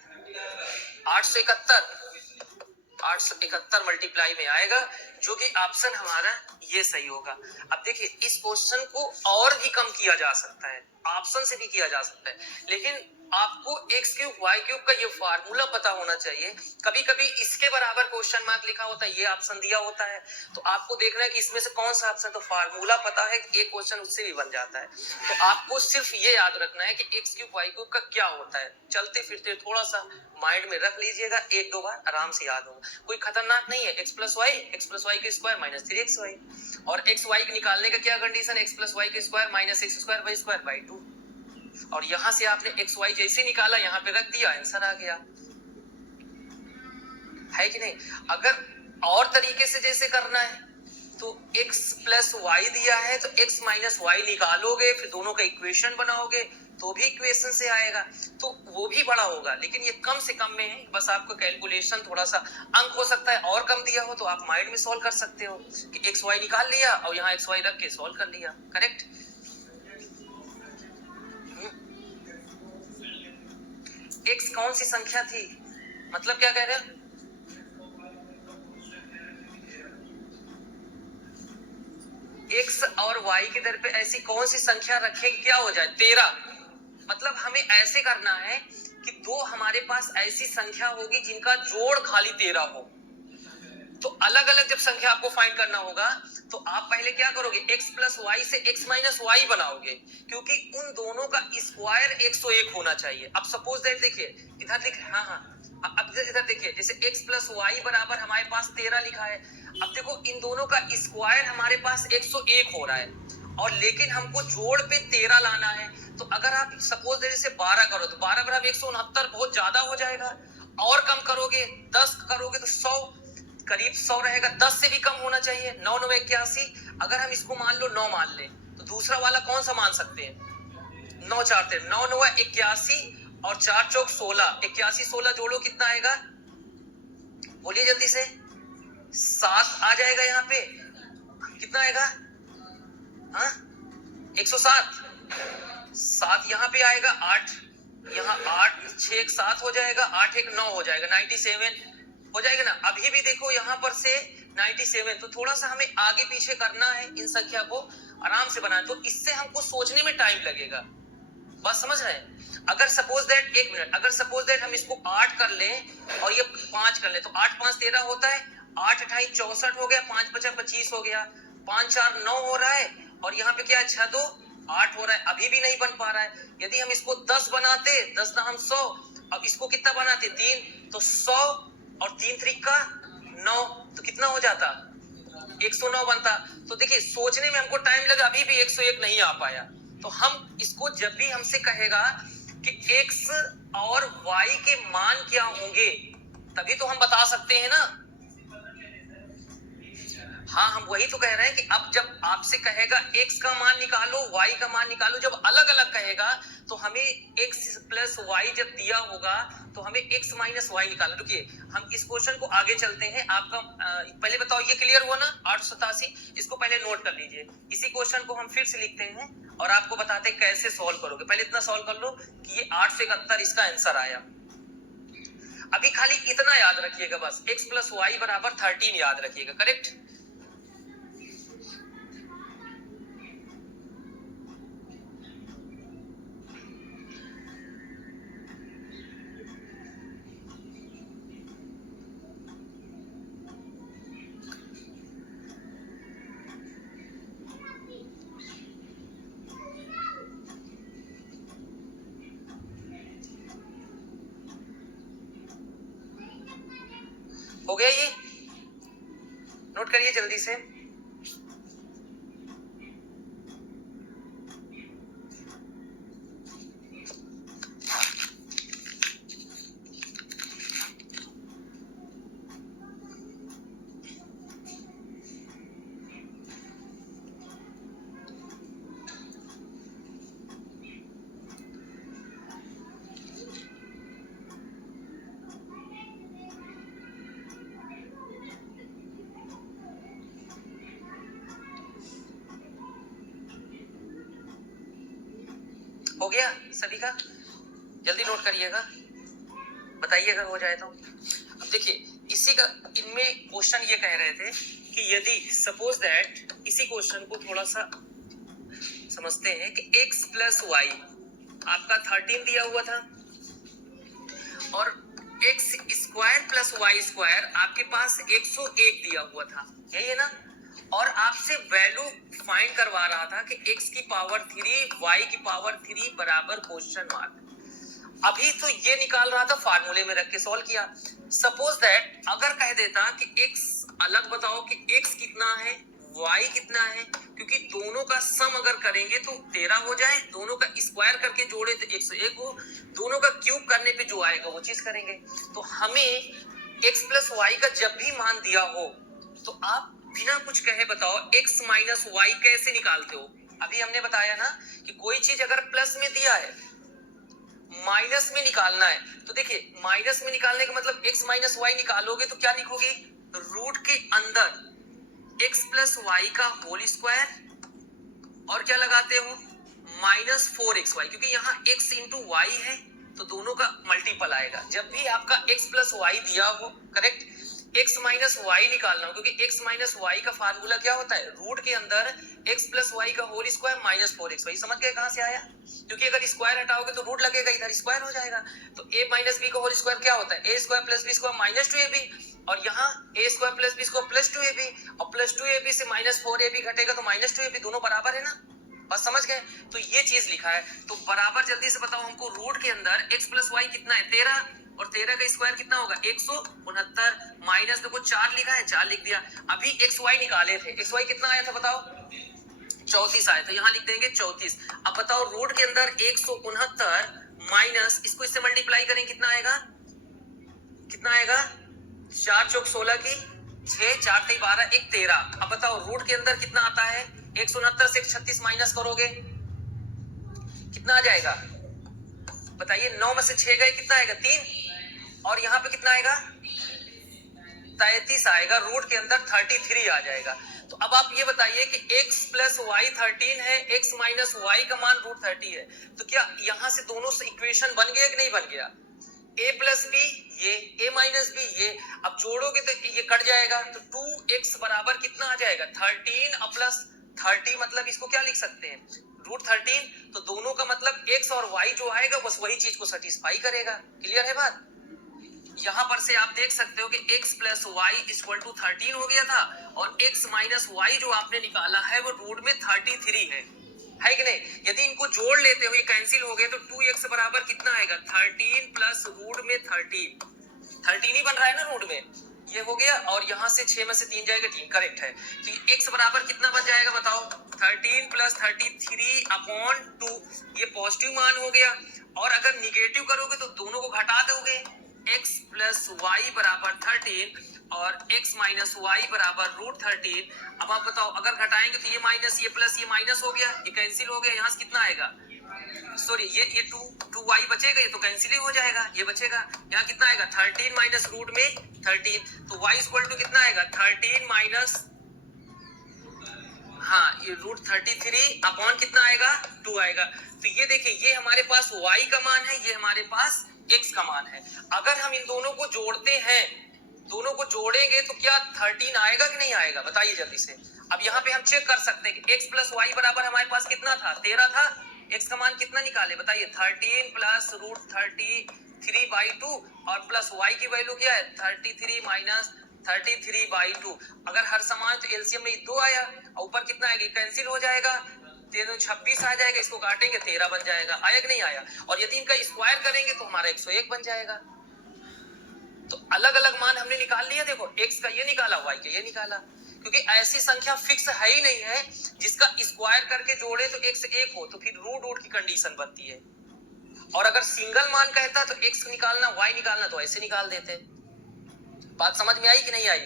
871 मल्टीप्लाई में आएगा, जो कि ऑप्शन हमारा ये सही होगा। अब देखिए इस क्वेश्चन को और भी कम किया जा सकता है, ऑप्शन से भी किया जा सकता है, लेकिन आपको एक्स क्यूब वाई क्यूब का ये फार्मूला पता होना चाहिए। कभी कभी इसके बराबर क्वेश्चन मार्क लिखा होता है, ये ऑप्शन दिया होता है, तो आपको देखना है कि इसमें से कौन सा ऑप्शन, तो फार्मूला पता है कि एक क्वेश्चन उससे भी बन जाता है। तो आपको सिर्फ ये याद रखना है कि एक्स क्यूब वाई क्यूब का क्या होता है, चलते फिरते थोड़ा सा माइंड में रख लीजिएगा, 1-2 बार आराम से याद होगा, कोई खतरनाक नहीं है। एक्स प्लस वाई के स्क्वायर माइनस 3xy, और एक्स वाई निकालने का क्या कंडीशन, एक्स प्लस वाई के square minus X square Y square by 2, और यहां से आपने एक्स वाई जैसे निकाला यहाँ पे रख दिया, आंसर आ गया, है कि नहीं। अगर और तरीके से जैसे करना है तो x प्लस वाई दिया है तो x माइनस वाई निकालोगे, फिर दोनों का इक्वेशन बनाओगे तो भी इक्वेशन से आएगा, तो वो भी बड़ा होगा, लेकिन ये कम से कम में है। बस आपको कैलकुलेशन थोड़ा सा अंक हो सकता है और कम दिया हो तो आप माइंड में सॉल्व कर सकते हो कि एक्स वाई निकाल लिया और यहाँ एक्स वाई रख के सॉल्व कर लिया, करेक्ट। एक्स कौन सी संख्या थी, मतलब क्या कह रहे हैं, एक्स और वाई की दर पे ऐसी कौन सी संख्या रखें क्या हो जाए 13, मतलब हमें ऐसे करना है कि दो हमारे पास ऐसी संख्या होगी जिनका जोड़ खाली 13 हो। तो अलग अलग जब संख्या आपको फाइंड करना होगा तो आप पहले क्या करोगे, x प्लस वाई से x माइनस वाई बनाओगे, क्योंकि उन दोनों का स्क्वायर 101 होना चाहिए। अब सपोज दैट देखिए इधर लिख, हाँ अब इधर देखिए, जैसे x प्लस वाई बराबर हमारे पास 13 लिखा है, अब देखो इन दोनों का स्क्वायर हमारे पास 101 हो रहा है, और लेकिन हमको जोड़ पे 13 लाना है। तो अगर आप सपोज दैट इसे 12 करो तो 12 बराबर 169 बहुत ज्यादा हो जाएगा, और कम करोगे 10 करोगे तो 100 करीब 100 रहेगा, 10 से भी कम होना चाहिए, 9 9 81। अगर हम इसको मान लो 9 मान ले तो दूसरा वाला कौन सा मान सकते हैं, 9 4 13 9 9 81 और 4 चौक 16, 81 16 जोड़ो कितना आएगा, बोलिए जल्दी से, 7 आ जाएगा, यहाँ पे कितना आएगा, हाँ 107, 7 यहाँ पे आएगा, 8 यहाँ, 8 6 एक 7 हो जाएगा, 8 एक 9 हो जाएगा, 97 हो जाएगा ना। अभी भी देखो यहाँ पर से 97, तो थोड़ा सा हमें आगे पीछे करना है, इन संख्या को आराम से बनाना, तो इससे हमको सोचने में टाइम लगेगा। बात समझ रहे हैं? अगर सपोज दैट, एक मिनट, अगर सपोज दैट हम इसको 8 कर लें और ये 5 कर लें, तो 8 5 13 होता है, 8 28 64 हो गया, 5 5 25 हो गया, 5 4 9 हो रहा है, और यहाँ पे क्या 6 2 8 हो रहा है। अभी भी नहीं बन पा रहा है। यदि हम इसको 10 बनाते, 10 ना हम 100, अब इसको कितना बनाते 3, तो 100 और 3 3 का 9, तो कितना हो जाता 109 बनता। तो देखिए सोचने में हमको टाइम लगा, अभी भी 101 नहीं आ पाया। तो हम इसको जब भी हमसे कहेगा कि x और y के मान क्या होंगे, तभी तो हम बता सकते हैं ना। हाँ, हम वही तो कह रहे हैं कि अब जब आपसे कहेगा x का मान निकालो, y का मान निकालो, जब अलग अलग कहेगा तो हमें x प्लस y जब दिया होगा तो हमें x माइनस y निकालना। रुकिए, हम इस क्वेश्चन को आगे चलते हैं। आपका पहले बताओ, ये क्लियर हुआ ना 887? इसको पहले नोट कर लीजिए। इसी क्वेश्चन को हम फिर से लिखते हैं और आपको बताते हैं कैसे सॉल्व करोगे। पहले इतना सॉल्व कर लो कि ये 871 इसका आंसर आया। अभी खाली इतना याद रखिएगा बस, x प्लस वाई बराबर 13 याद रखिएगा, करेक्ट? हो गया ये? नोट करिए जल्दी से। हो गया सभी का? जल्दी नोट करिएगा, बताइए अगर हो जाए तो। अब देखिए इसी का, इनमें क्वेश्चन ये कह रहे थे कि यदि सपोज दैट, इसी क्वेश्चन को थोड़ा सा समझते हैं कि x प्लस वाई आपका 13 दिया हुआ था और x square plus Y square आपके पास 101 दिया हुआ था, यही है ना? और आपसे वैल्यू फाइंड करवा रहा था कि x की पावर 3 y की पावर 3 बराबर क्वेश्चन मार्क। अभी तो ये निकाल रहा था, फार्मूले में रख के सॉल्व किया। सपोज दैट अगर कह देता कि x अलग बताओ कि x कितना है, y कितना है, क्योंकि दोनों का सम अगर करेंगे तो 13 हो जाए, दोनों का स्क्वायर करके जोड़े तो 101 हो, दोनों का क्यूब करने पे जो आएगा वो चीज करेंगे। तो हमें x प्लस वाई का जब भी मान दिया हो तो आप बिना कुछ कहे बताओ x माइनस वाई कैसे निकालते हो। अभी हमने बताया ना कि कोई चीज अगर प्लस में दिया है, माइनस में निकालना है, तो देखिए माइनस में निकालने का मतलब x माइनस वाई निकालोगे तो क्या लिखोगे, रूट के अंदर x प्लस वाई का होल स्क्वायर और क्या लगाते हो माइनस 4xy, क्योंकि यहाँ x इंटू वाई है तो दोनों का मल्टीपल आएगा। जब भी आपका x प्लस वाई दिया हो, करेक्ट, x माइनस वाई निकालना हो, क्योंकि x माइनस वाई का फार्मूला क्या होता है, रूट के अंदर x प्लस वाई का होल स्क्वायर माइनस 4xy। समझ गए कहां से आया? क्योंकि अगर स्क्वायर हटाओगे तो रूट लगेगा, इधर स्क्वायर हो जाएगा। तो a माइनस बी का होल स्क्वायर क्या होता है, a square plus B square minus 2ab, और यहाँ a square plus B square plus 2ab, और प्लस 2ab से माइनस 4ab घटेगा तो माइनस 2ab, दोनों बराबर है ना? बस समझ गए? तो ये चीज लिखा है। तो बराबर जल्दी से बताओ हमको, रूट के अंदर x प्लस वाई कितना है 13, और 13 का स्क्वायर कितना होगा 169, माइनस देखो 4 लिखा है, 4 लिख दिया। अभी एक्स वाई निकाले थे, एक्स वाई कितना आया था बताओ, 34 आया था, यहाँ लिख देंगे 34। अब बताओ रूट के अंदर 169 माइनस, इसको इससे मल्टीप्लाई करें कितना आएगा, कितना आएगा, 4 चौक 16 की 6, 4 3 12, 1 13। अब बताओ रूट के अंदर कितना आता है, 169 से 136 माइनस करोगे कितना आ जाएगा, बताइए। 9 में से 6 गए कितना आएगा 3, और यहाँ पे कितना आएगा 33 आएगा, रूट के अंदर 33 आ जाएगा। तो अब आप ये बताइए कि x प्लस वाई 13 है, x माइनस वाई का मान रूट 30 है, तो क्या यहां से दोनों से इक्वेशन बन गया कि नहीं बन गया? a प्लस बी ये, a माइनस बी ये, अब जोड़ोगे तो ये कट जाएगा, तो 2x बराबर कितना आ जाएगा? 13 प्लस 30, मतलब इसको क्या लिख सकते हैं? रूट 13। तो दोनों का मतलब x और y जो आएगा बस वही चीज को सेटिस्फाई करेगा। क्लियर है बात? यहां पर से आप देख सकते हो कि x plus Y equal to 13 हो गया था, और x माइनस वाई जो आपने निकाला है वो रूट में 33 है कि नहीं? यदि इनको जोड़ लेते हो, ये कैंसिल हो गए, तो 2x बराबर कितना आएगा? 13 प्लस रूट में 13 ही बन रहा है ना रूट में, ये हो गया। और यहां से 6 में से 3 जाएगा, 3 करेक्ट है। तो x बराबर कितना बन जाएगा बताओ? 13 प्लस 33 अपॉन 2, ये पॉजिटिव मान हो गया। और अगर निगेटिव करोगे तो दोनों को घटा दोगे, x प्लस वाई बराबर 13 और x माइनस वाई बराबर रूट 13। अब आप बताओ, अगर घटाएंगे तो ये माइनस ये प्लस, ये माइनस हो गया, ये कैंसिल हो गया, यहाँ से कितना आएगा? सॉरी, ये 2 वाई बचेगा, ये तो कैंसिल ही हो जाएगा, ये बचेगा। यहाँ कितना आएगा? 13 माइनस रूट में 13, तो y इक्वल टू कितना आएगा? 13 माइनस, हाँ, ये रूट 33 अपॉन कितना आएगा? 2 आएगा। तो ये देखिए, ये हमारे पास y का मान है, ये हमारे पास x का मान है। अगर हम इन दोनों को जोड़ते हैं, दोनों को जोड़ेंगे तो क्या 13 आएगा कि नहीं आएगा? बताइए जल्दी से। अब यहाँ पे हम चेक कर सकते हैं कि x प्लस वाई बराबर हमारे पास कितना था? 13 था। x का मान कितना निकाले बताइए? 13 प्लस रूट 33/2, और प्लस y की वैल्यू क्या है? 33 माइनस 33/2। अगर हर समान तो एलसीएम में 2 आया, और ऊपर कितना आएगा? कैंसिल हो जाएगा, 26 आ जाएगा, इसको काटेंगे 13 बन जाएगा। आया कि नहीं आया? और यदि इनका स्क्वायर करेंगे तो हमारा 101 बन जाएगा। तो अलग अलग मान हमने निकाल लिया। देखो, x का ये निकाला, y का ये निकाला, क्योंकि ऐसी संख्या फिक्स है ही नहीं है जिसका स्क्वायर करके जोड़े तो x 1 हो, तो फिर रूट रूट की कंडीशन बनती है। और अगर सिंगल मान कहता तो x निकालना y निकालना तो ऐसे निकाल देते। बात समझ में आई कि नहीं आई?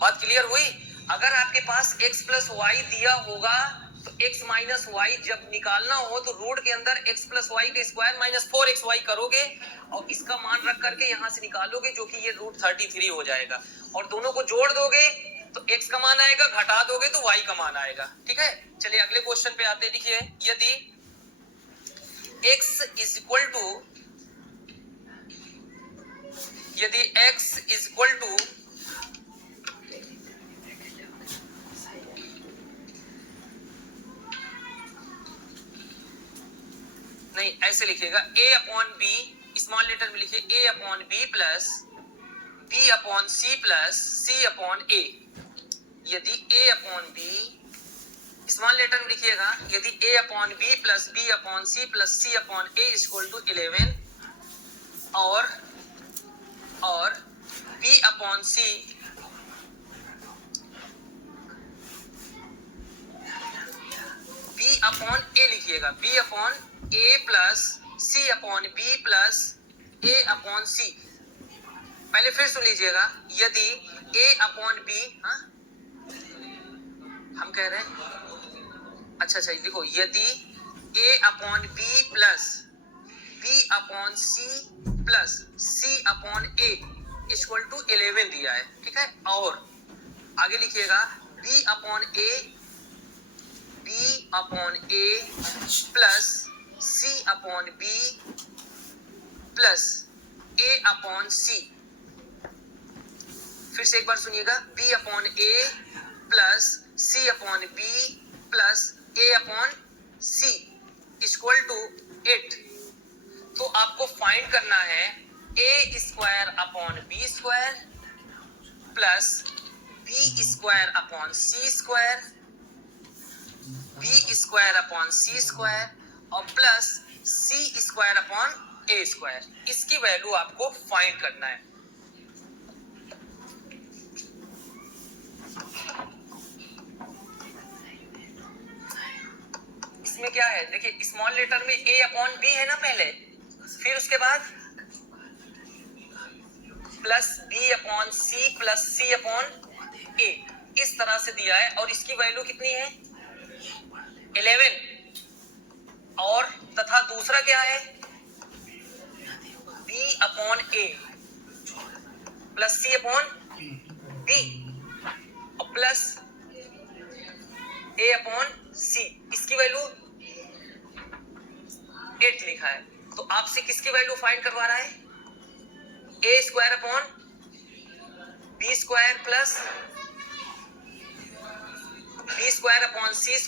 बात क्लियर हुई? अगर आपके पास x प्लस वाई दिया होगा तो x माइनस वाई जब निकालना हो तो रूट के अंदर x प्लस वाई का स्क्वायर माइनस 4xy करोगे, और इसका मान रख करके यहां से निकालोगे, जो कि ये रूट 33 हो जाएगा। और दोनों को जोड़ दोगे तो x का मान आएगा, घटा दोगे तो y का मान आएगा। ठीक है, चलिए अगले क्वेश्चन पे आते हैं। देखिए, यदि x इज इक्वल टू, यदि x इज इक्वल टू नहीं, ऐसे लिखिएगा, a upon B, small letter में लिखिए a upon B plus b upon c plus c upon a। यदि a upon B, small letter में लिखिएगा, यदि a upon B plus b upon c plus c upon a equal to 11, और b upon c b upon a लिखिएगा, b upon a plus c upon b plus a upon c। पहले फिर सुन लीजिएगा, यदि a upon b, हम कह रहे हैं, अच्छा देखो, यदि a upon b plus b upon c plus c upon a equal to 11 दिया है, ठीक है, और आगे लिखिएगा b upon a plus c upon b plus a upon c। फिर से एक बार सुनिएगा, b upon a plus c upon b plus a upon c equal to 8। तो आपको फाइंड करना है a square upon b square plus b square upon c square, b square upon c square, और plus c square upon a square. इसकी value आपको find करना है। इसमें क्या है, देखिए, स्मॉल लेटर में a अपॉन b है ना पहले, फिर उसके बाद plus b upon c plus c upon a, इस तरह से दिया है। और इसकी वैल्यू कितनी है? 11। और तथा दूसरा क्या है? b upon a plus c upon B और प्लस ए अपॉन सी, इसकी वैल्यू 8 लिखा है। तो आपसे किसकी वैल्यू फाइंड करवा रहा है? A square upon B square plus B square upon C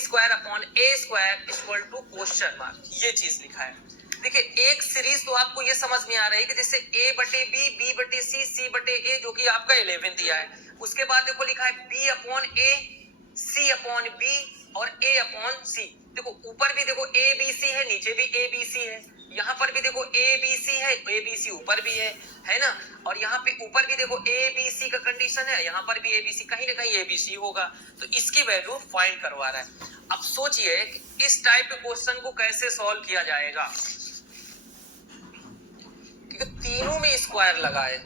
square upon A square equal to question mark, ये चीज लिखा है। देखिए एक सीरीज तो आपको ये समझ में आ रही है कि जैसे a बटे बी बटे सी बटे ए, जो कि आपका 11 दिया है। उसके बाद देखो लिखा है b अपॉन ए, सी अपॉन बी और a अपॉन सी। देखो ऊपर भी देखो a b c है, नीचे भी a b c है, यहाँ पर भी देखो a b c है, a b c ऊपर भी है ना। और यहाँ पे ऊपर भी देखो a b c का कंडीशन है, यहाँ पर भी a b c, कहीं ना कहीं a b c होगा। तो इसकी वैल्यू फाइंड करवा रहा है। अब सोचिए इस टाइप के क्वेश्चन को कैसे सॉल्व किया जाएगा, क्योंकि तीनों में स्क्वायर लगा है।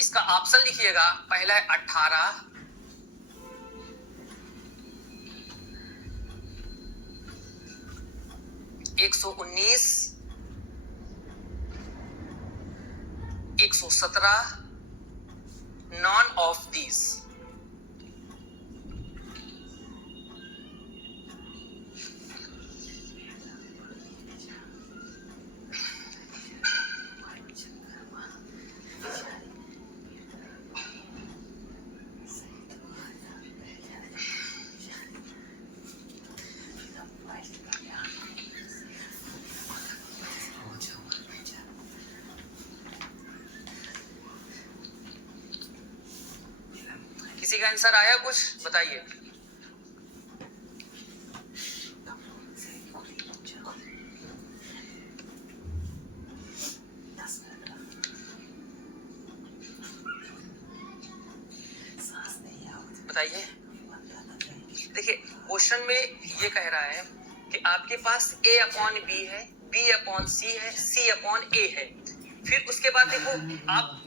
इसका ऑप्शन लिखिएगा, पहला है 18, 119, 117, none of these। किसी का आंसर आया? कुछ बताइए। बताइए। देखिए क्वेश्चन में ये कह रहा है कि आपके पास a अपॉन बी है, b अपॉन सी है, c अपॉन ए है। फिर उसके बाद देखो आप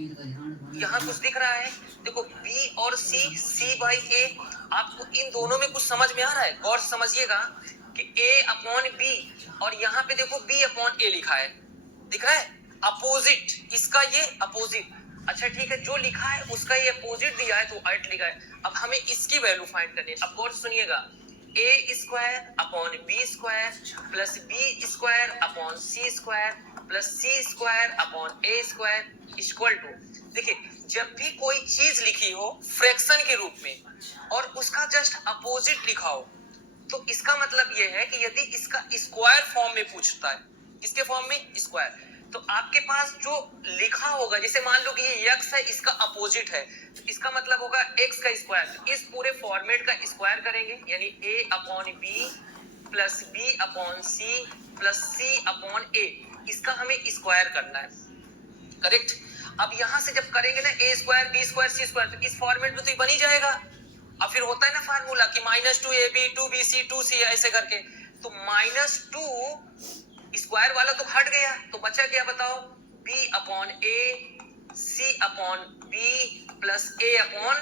यहाँ कुछ दिख रहा है, देखो b और c बाई a। आपको इन दोनों में कुछ समझ में आ रहा है? गौर से समझिएगा कि a अपॉन b और यहाँ पे देखो b अपॉन a लिखा है, दिख रहा है? अपोजिट, इसका ये अपोजिट। अच्छा ठीक है, जो लिखा है उसका ये अपोजिट दिया है तो 8 लिखा है। अब हमें इसकी वैल्यू फाइंड करनी है। अब गौर सुनिएगा, a square upon B square plus B square upon C square plus C square upon A square equal to. देखिए जब भी कोई चीज लिखी हो फ्रैक्शन के रूप में और उसका जस्ट अपोजिट लिखा हो, तो इसका मतलब यह है कि यदि इसका स्क्वायर फॉर्म में पूछता है, इसके फॉर्म में स्क्वायर, तो आपके पास जो लिखा होगा, जैसे मान लो कि ये x है, इसका अपोजिट है, तो इसका मतलब होगा x का स्क्वायर। तो इस पूरे फॉर्मेट का स्क्वायर करेंगे, यानी a upon B plus B upon C plus C upon A, इसका हमें स्क्वायर करना है, करेक्ट। अब यहां से जब करेंगे ना a square B square C square, तो इस फॉर्मेट में तो ये बन ही जाएगा। अब फिर होता है ना फार्मूला कि -2ab 2bc 2c ऐसे करके, तो -2 स्क्वायर वाला तो हट गया, तो बचा क्या बताओ? b upon a c upon b plus a upon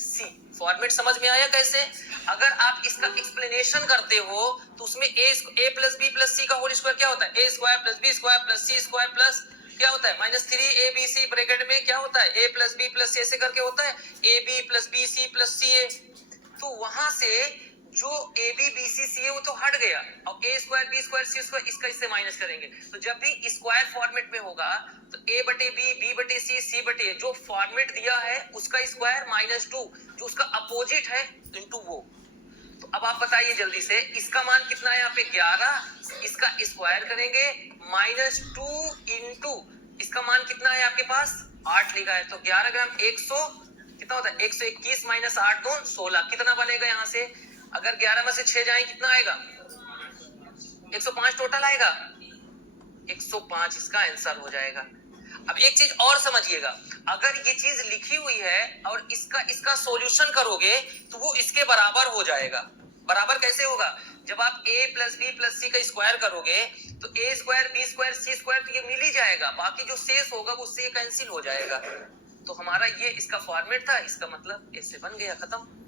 c। Format समझ में आया कैसे? अगर आप इसका एक्सप्लेनेशन करते हो तो उसमें a plus B plus C का होल स्क्वायर क्या होता है? a square plus B square plus C square plus क्या होता है? -3abc ब्रैकेट में क्या होता है? a plus B plus C ऐसे करके होता है ab plus B C plus C A. तो वहां से जो ए बी बी सी सी है वो तो हट गया, और A square B square C square इसका इससे माइनस करेंगे। तो जब भी स्क्वायर फॉर्मेट में होगा तो ए बटे बी बटे सी बटे ए, जो फॉर्मेट दिया है उसका स्क्वायर -2, जो उसका अपोजिट है इनटू वो। तो अब आप बताइए जल्दी से, इसका मान कितना है यहाँ पे? 11। इसका स्क्वायर करेंगे -2 इंटू इसका मान कितना है आपके पास? 8 लिखा है। तो 11 ग्राम 100 कितना होता है? 121 माइनस 8 2 16। कितना बनेगा यहाँ से? अगर 11 में से 6 जाए कितना आएगा? 105 टोटल आएगा। 105 इसका आंसर हो जाएगा। अब एक चीज और समझिएगा, अगर ये चीज लिखी हुई है और इसका सॉल्यूशन करोगे तो वो इसके बराबर हो जाएगा। बराबर कैसे होगा? जब आप a plus B plus C का स्क्वायर करोगे तो a square B square C square तो ये मिल ही जाएगा, बाकी जो शेष होगा वो उससे कैंसिल हो जाएगा। तो हमारा ये इसका फॉर्मेट था, इसका मतलब ऐसे बन गया, खत्म।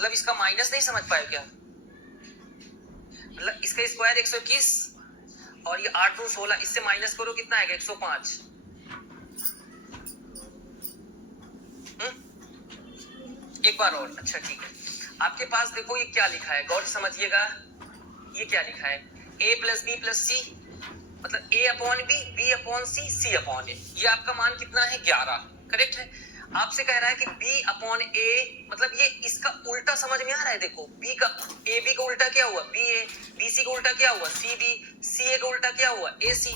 मतलब इसका माइनस नहीं समझ पाए क्या? मतलब इसका स्क्वायर 121 और ये 8 2 16, इससे माइनस करो कितना आएगा? 105। एक बार और, अच्छा ठीक है। आपके पास देखो ये क्या लिखा है, गौर समझिएगा। ये क्या लिखा है? a plus B plus C, मतलब a upon B, b upon C, c upon A. ये आपका मान कितना है? 11, करेक्ट है। आपसे कह रहा है कि b अपॉन a, मतलब ये इसका उल्टा समझ में आ रहा है। देखो b का, a b का उल्टा क्या हुआ? b a, b c का उल्टा क्या हुआ? c b, c a का उल्टा क्या हुआ? a c।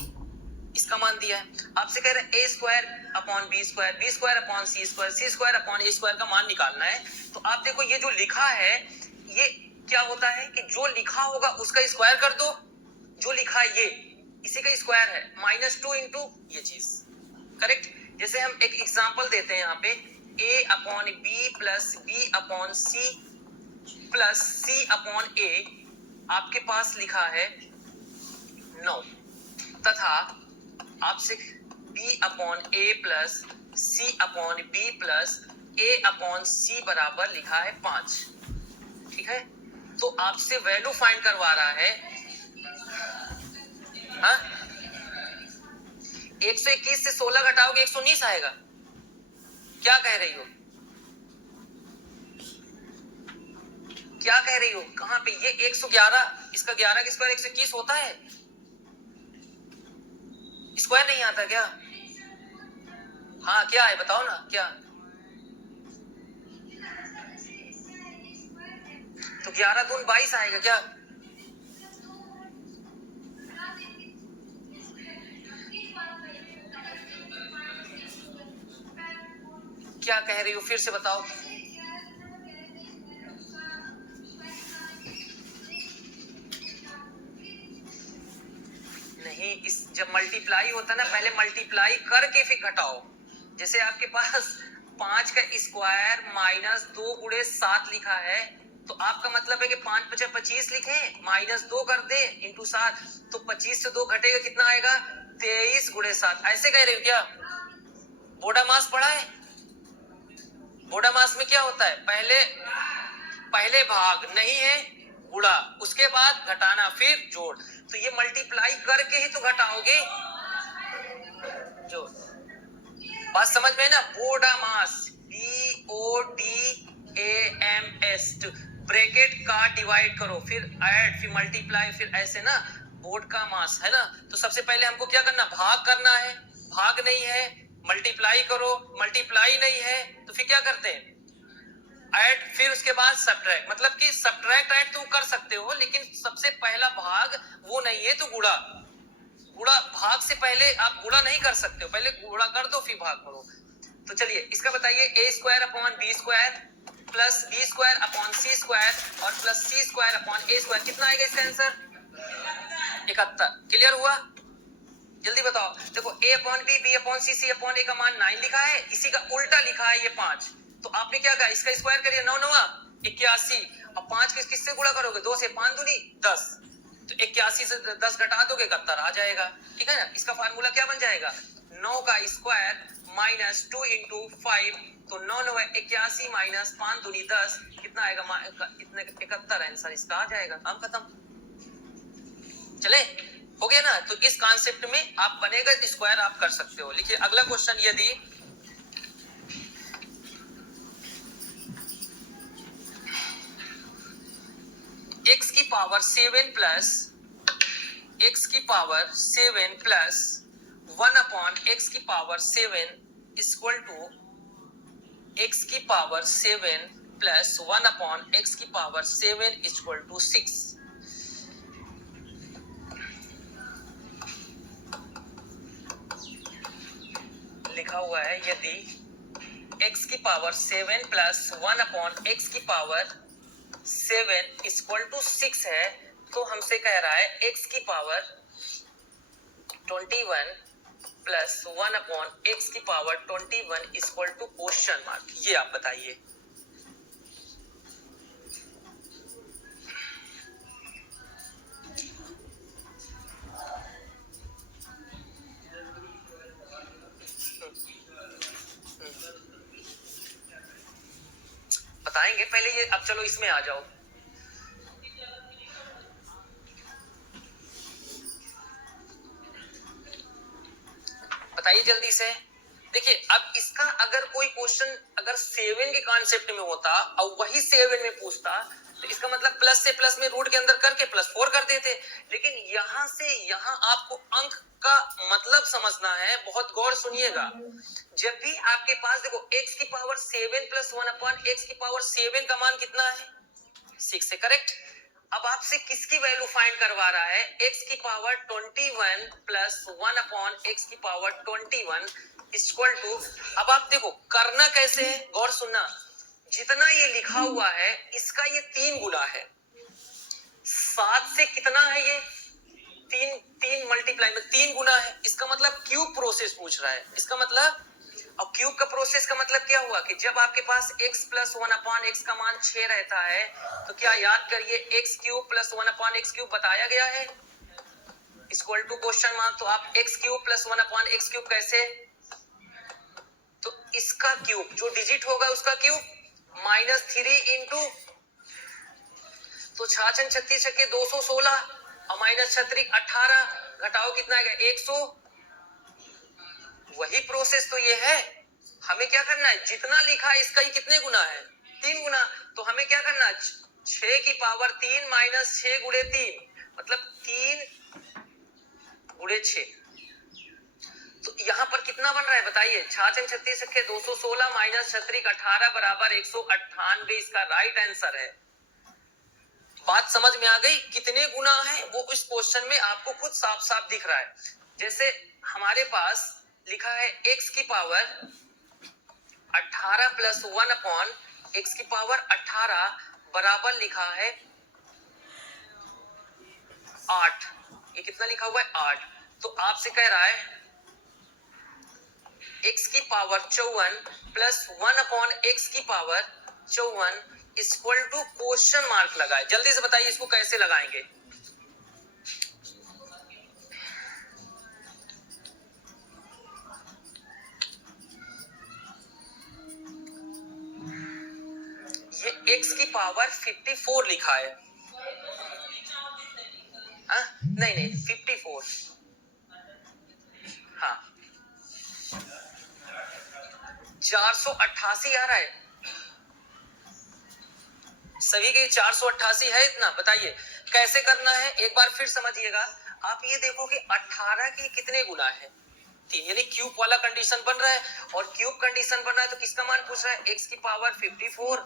इसका मान दिया है। आपसे कह रहे हैं a square upon b square, b square upon c square, c square upon a square का मान निकालना है। तो आप देखो ये जो लिखा है, ये क्या होता है कि जो लिखा होगा उसका स्क्वायर कर दो। जो लिखा है ये इसी का स्क्वायर है, -2 इंटू ये चीज, करेक्ट। जैसे हम एक एग्जांपल देते हैं यहाँ पे, a upon b plus b upon c plus c upon a आपके पास लिखा है 9, तथा आपसे b upon a plus c upon b plus a upon c बराबर लिखा है 5, ठीक है। तो आपसे वैल्यू फाइंड करवा रहा है, हाँ? 121 से 16 घटाओगे 119 आएगा। क्या कह रही हो? क्या कह रही हो? कहां पे? ये 111, इसका 11 का स्क्वायर 121 होता है? स्क्वायर नहीं आता क्या? हाँ क्या है बताओ ना, क्या? तो 11 दून 22 आएगा क्या? क्या कह रही हो? फिर से बताओ। नहीं, इस जब मल्टीप्लाई होता है ना, पहले मल्टीप्लाई करके फिर घटाओ। जैसे आपके पास 5 का स्क्वायर -2 गुणे 7 लिखा है, तो आपका मतलब है कि 5 5 25 लिखे, -2 कर दे इंटू 7, तो 25 से 2 घटेगा कितना आएगा? 23 गुणे 7। ऐसे कह रहे हो क्या? बोडा मास पढ़ा है? बोडा मास में क्या होता है? पहले भाग नहीं है गुणा, उसके बाद घटाना, फिर जोड़। तो ये मल्टीप्लाई करके ही तो घटाओगे, जोड़। बात समझ में ना? बोडा मास, BODAMS, ब्रैकेट का डिवाइड करो, फिर ऐड, फिर मल्टीप्लाई, फिर ऐसे ना। बोर्ड का मास है ना, तो सबसे पहले हमको क्या करना? भाग करना है। भाग नहीं है, मल्टीप्लाई करो। मल्टीप्लाई नहीं है तो फिर क्या करते हैं? ऐड, फिर उसके बाद सब्ट्रैक्ट। मतलब कि सब्ट्रैक्ट ऐड तुम कर सकते हो, लेकिन सबसे पहला भाग वो नहीं है, तो गुणा। गुणा, भाग से पहले आप गुणा नहीं कर सकते हो, पहले गुणा कर दो फिर भाग करो। तो चलिए इसका बताइए, a square upon b square plus b square upon c square और plus c square upon a square, कितना आएगा इसका आंसर? 71। क्लियर हुआ? जल्दी बताओ। देखो a upon b, b upon c, c upon a का मान 9 लिखा है, इसी का उल्टा लिखा है ये 5। तो आपने क्या कहा? इसका स्क्वायर करिए, 9 9 81, और 5 को किससे गुणा करोगे? 2 से, 5 दूनी 10, तो 81 से 10 घटा दोगे 71 आ जाएगा, ठीक है ना। इसका फार्मूला क्या बन जाएगा? 9 का स्क्वायर -2 इंटू 5, तो 9 9 81 माइनस 5 दूनी 10, कितना आएगा? इतने 71 आंसर इसका आ जाएगा। काम खत्म। चले, हो गया ना? तो इस कॉन्सेप्ट में आप बनेगा तो स्क्वायर आप कर सकते हो। लिखिए अगला क्वेश्चन, यदि x की पावर 7 प्लस x की पावर 7 प्लस 1 अपॉन x की पावर 7 इक्वल टू x की पावर 7 प्लस 1 अपॉन x की पावर 7 इक्वल टू 6। लिखा हुआ है, यदि x की पावर 7 प्लस 1 अपॉन x की पावर 7 इक्वल टू 6 है, तो हमसे कह रहा है x की पावर 21 प्लस 1 अपॉन x की power 21 equal to question mark. ये आप बताइए। बताएंगे, पहले ये अब चलो इसमें आ जाओ। बताइए जल्दी से। देखिए अब इसका अगर कोई क्वेश्चन अगर 7 के कॉन्सेप्ट में होता और वही 7 में पूछता तो इसका मतलब प्लस से प्लस में रूट के अंदर करके +4 कर देते, लेकिन यहां से यहां आपको अंक का मतलब समझना है, बहुत गौर सुनिएगा। जब भी आपके पास देखो x की पावर 7 + 1 अपॉन x की पावर 7 का मान कितना है 6 है, करेक्ट। अब आपसे किसकी वैल्यू फाइंड करवा रहा है, x की पावर 21 + 1 अपॉन x की पावर 21 इक्वल टू। अब आप देखो करना कैसे है, गौर सुनना। जितना ये लिखा हुआ है इसका ये 3 गुना है। 7 से कितना है ये 3 मल्टीप्लाई में 3 गुना है, इसका मतलब क्यूब प्रोसेस पूछ रहा है। इसका मतलब अब क्यूब का प्रोसेस का मतलब क्या हुआ कि जब आपके पास x + 1 अपॉन x का मान 6 रहता है तो क्या याद करिए x³ + 1 अपॉन x³ बताया गया है इक्वल टू क्वेश्चन मार्क। तो आप x³ + 1 अपॉन x³ कैसे, तो इसका क्यूब जो डिजिट होगा उसका क्यूब -3 इंटू, तो 6 36 के 216 और -36 18 घटाओ कितना आएगा 100। वही प्रोसेस तो ये है। हमें क्या करना है, जितना लिखा है इसका ही कितने गुना है 3 गुना। तो हमें क्या करना है 6 की पावर 3 - 6 गुणे 3 मतलब 3 गुणे 6। तो यहाँ पर कितना बन रहा है बताइए, 6 36 के 216 -36 18 बराबर 198 इसका राइट आंसर है। बात समझ में आ गई, कितने गुना है वो इस क्वेश्चन में आपको खुद साफ साफ दिख रहा है। जैसे हमारे पास लिखा है x की पावर 18 + 1 अपॉन x की पावर 18 बराबर लिखा है 8। ये कितना लिखा हुआ है 8। तो आपसे कह रहा है x की पावर 54 + 1 अपॉन x की power 54 equal to question mark लगाए। जल्दी से बताइए इसको कैसे लगाएंगे। ये x की पावर 54 लिखा है, नहीं नहीं 54, हाँ 488 आ रहा है, सभी के 488 है इतना। बताइए कैसे करना है, एक बार फिर समझिएगा। आप ये देखो कि 18 के कितने गुना है 3, यानी क्यूब वाला कंडीशन बन रहा है। और क्यूब कंडीशन बन रहा है तो किसका मान पूछ रहा है, x की पावर 54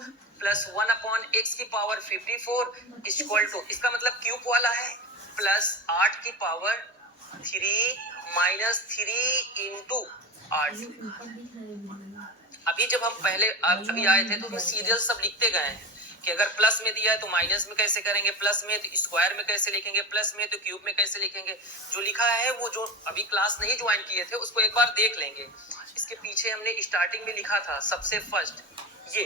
+ 1 अपॉन x की पावर 54 इक्वल टू, इसका मतलब क्यूब वाला है प्लस 8 की पावर 3 - 3 इंटू 8। अभी जब हम पहले अभी आए थे तो हम सीरियल सब लिखते गए हैं कि अगर प्लस में दिया है तो माइनस में कैसे करेंगे, प्लस में तो स्क्वायर में कैसे लिखेंगे, प्लस में तो क्यूब में कैसे लिखेंगे। जो लिखा है वो जो अभी क्लास नहीं ज्वाइन किए थे उसको एक बार देख लेंगे। इसके पीछे हमने स्टार्टिंग में लिखा था सबसे फर्स्ट, ये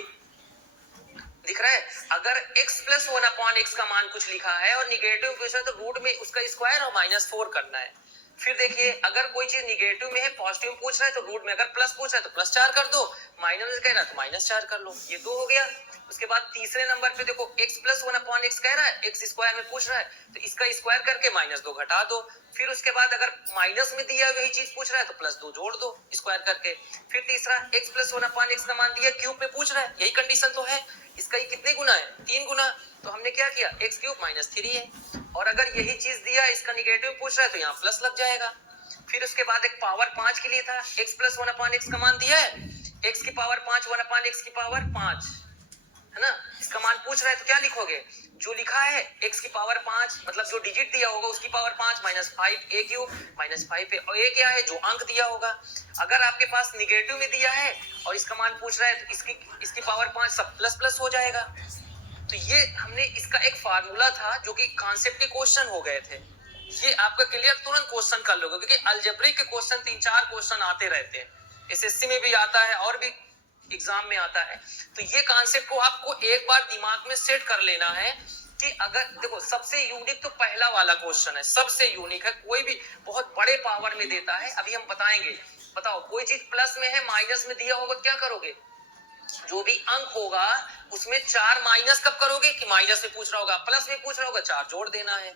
दिख रहा है। अगर x + 1 अपॉन x का मान कुछ लिखा है और निगेटिव पूछा है तो रूट में उसका स्क्वायर और -4 करना है। फिर देखिए अगर कोई चीज निगेटिव में है पॉजिटिव पूछ रहा है तो रूट में, अगर प्लस पूछ रहा है तो +4 कर दो, माइनस में कह रहा है तो -4 कर लो, ये 2 हो गया। उसके बाद तीसरे नंबर पे देखो x + 1 अपॉन x कह रहा है, x स्क्वायर में पूछ रहा है तो इसका स्क्वायर करके -2 घटा दो। फिर उसके बाद अगर माइनस में दिया वही चीज पूछ रहा है तो +2 जोड़ दो स्क्वायर करके। फिर तीसरा x + 1 अपॉन x का मान दिया क्यूब में पूछ रहा है, यही कंडीशन तो है। इसका ये कितने गुना है 3 गुना, तो हमने क्या किया x³ -3 है। और अगर यही चीज दिया इसका निगेटिव पूछ रहा है तो यहाँ प्लस लग जाएगा। फिर उसके बाद एक पावर 5 के लिए था, x + 1 अपॉन x का मान दिया है, x की पावर 5 1 अपॉन x की पावर 5 है ना, इसका मान पूछ रहा है तो क्या लिखोगे, जो लिखा है x की पावर 5 मतलब जो डिजिट दिया होगा उसकी पावर 5 -5 a³ -5 और a क्या है जो अंक दिया होगा। अगर आपके पास निगेटिव में दिया है और इसका मान पूछ रहा है तो इसकी पावर 5 सब प्लस हो जाएगा। तो ये हमने इसका एक फार्मूला था जो कि कॉन्सेप्ट के क्वेश्चन हो गए थे। ये आपका क्लियर तुरंत क्वेश्चन कर लोगे क्योंकि अलजेब्रिक के क्वेश्चन 3-4 क्वेश्चन आते रहते हैं, एसएससी में भी आता है और भी एग्जाम में आता है। तो ये कॉन्सेप्ट को आपको एक बार दिमाग में सेट कर लेना है कि अगर देखो सबसे यूनिक तो पहला वाला क्वेश्चन है, सबसे यूनिक है। कोई भी बहुत बड़े पावर में देता है, अभी हम बताएंगे। बताओ कोई चीज प्लस में है माइनस में दिया होगा तो क्या करोगे, जो भी अंक होगा उसमें 4 माइनस कब करोगे कि माइनस में पूछ रहा होगा, प्लस में पूछ रहा होगा, 4 जोड़ देना है।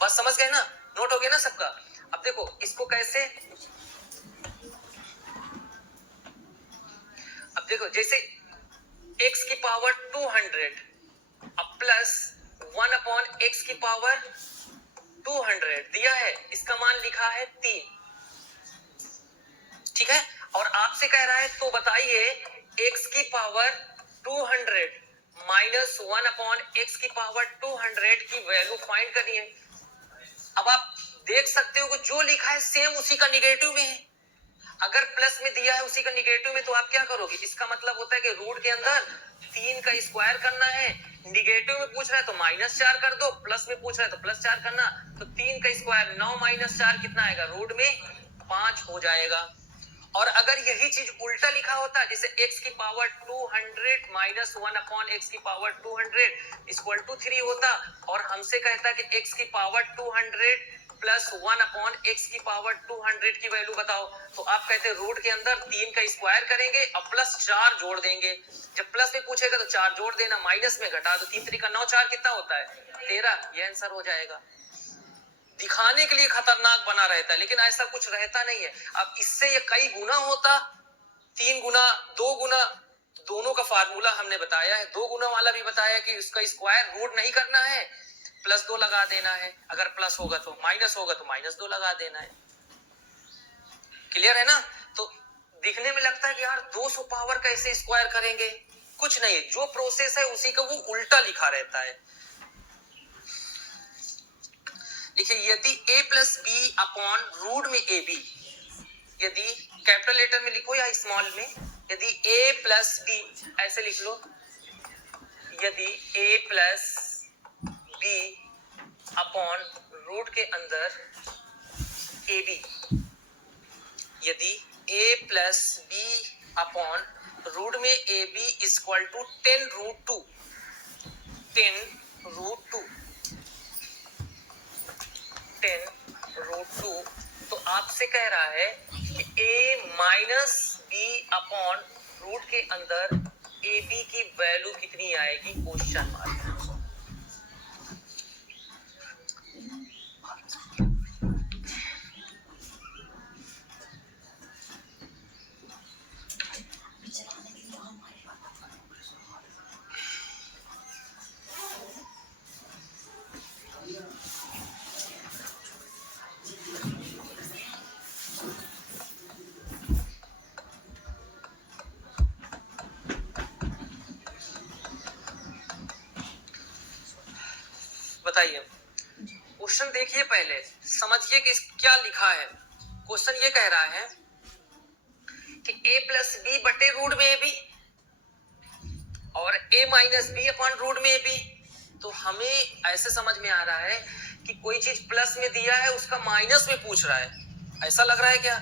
बस समझ गए ना, नोट हो गया ना सबका। अब देखो इसको कैसे, अब देखो जैसे x की पावर 200 अब प्लस 1 अपॉन x की पावर 200 दिया है, इसका मान लिखा है 3, ठीक है। और आपसे कह रहा है तो बताइए x की पावर 200 माइनस 1 अपॉन x की पावर 200 की वैल्यू फाइंड करनी है। अब आप देख सकते हो कि जो लिखा है सेम उसी का निगेटिव में है। अगर प्लस में दिया है उसी का निगेटिव में तो आप क्या करोगे, इसका मतलब होता है कि रूट के अंदर 3 का स्क्वायर करना है। निगेटिव में पूछ रहा है तो -4 कर दो, प्लस में पूछ रहा है तो +4 करना। तो 3 का स्क्वायर 9 - 4 कितना आएगा, रूट में 5 हो जाएगा। और अगर यही चीज उल्टा लिखा होता जैसे x की पावर 200 माइनस 1 अपॉन x की पावर 200 इक्वल टू 3 होता, और हमसे कहता कि x की पावर 200 प्लस 1 अपॉन x की पावर 200 की वैल्यू बताओ, तो आप कहते रूट के अंदर 3 का स्क्वायर करेंगे और प्लस 4 जोड़ देंगे। जब प्लस में पूछेगा तो 4 जोड़ देना, माइनस में घटा दो, 3 3 का 9, 4 कितना होता है 13, ये आंसर हो जाएगा। दिखाने के लिए खतरनाक बना रहता है लेकिन ऐसा कुछ रहता नहीं है। अब इससे ये कई गुना होता, 3 गुना, 2 गुना, दोनों का फार्मूला हमने बताया है। 2 गुना वाला भी बताया कि उसका स्क्वायर रूट नहीं करना है, +2 लगा देना है, अगर प्लस होगा तो, माइनस होगा तो -2 लगा देना है। क्लियर है ना। तो दिखने में लगता है कि यार 200 पावर कैसे स्क्वायर करेंगे, कुछ नहीं, जो प्रोसेस है उसी का वो उल्टा लिखा रहता है। देखिए यदि a plus B upon root में ए बी, यदि कैपिटल लेटर में लिखो या स्मॉल में, यदि a प्लस बी ऐसे लिख लो, यदि a plus B upon root के अंदर ए बी, यदि a plus B upon root में A B equal to 10 root 2, 10 root 2, 10 root 2, तो आपसे कह रहा है कि a minus B upon root के अंदर ए बी की वैल्यू कितनी आएगी, क्वेश्चन मार्क। बताइए क्वेश्चन, देखिए पहले समझिए कि क्या लिखा है। क्वेश्चन ये कह रहा है कि a प्लस बी बटे रूट में ए बी और a minus B upon root में ए बी। तो हमें ऐसे समझ में आ रहा है कि कोई चीज प्लस में दिया है उसका माइनस में पूछ रहा है, ऐसा लग रहा है क्या।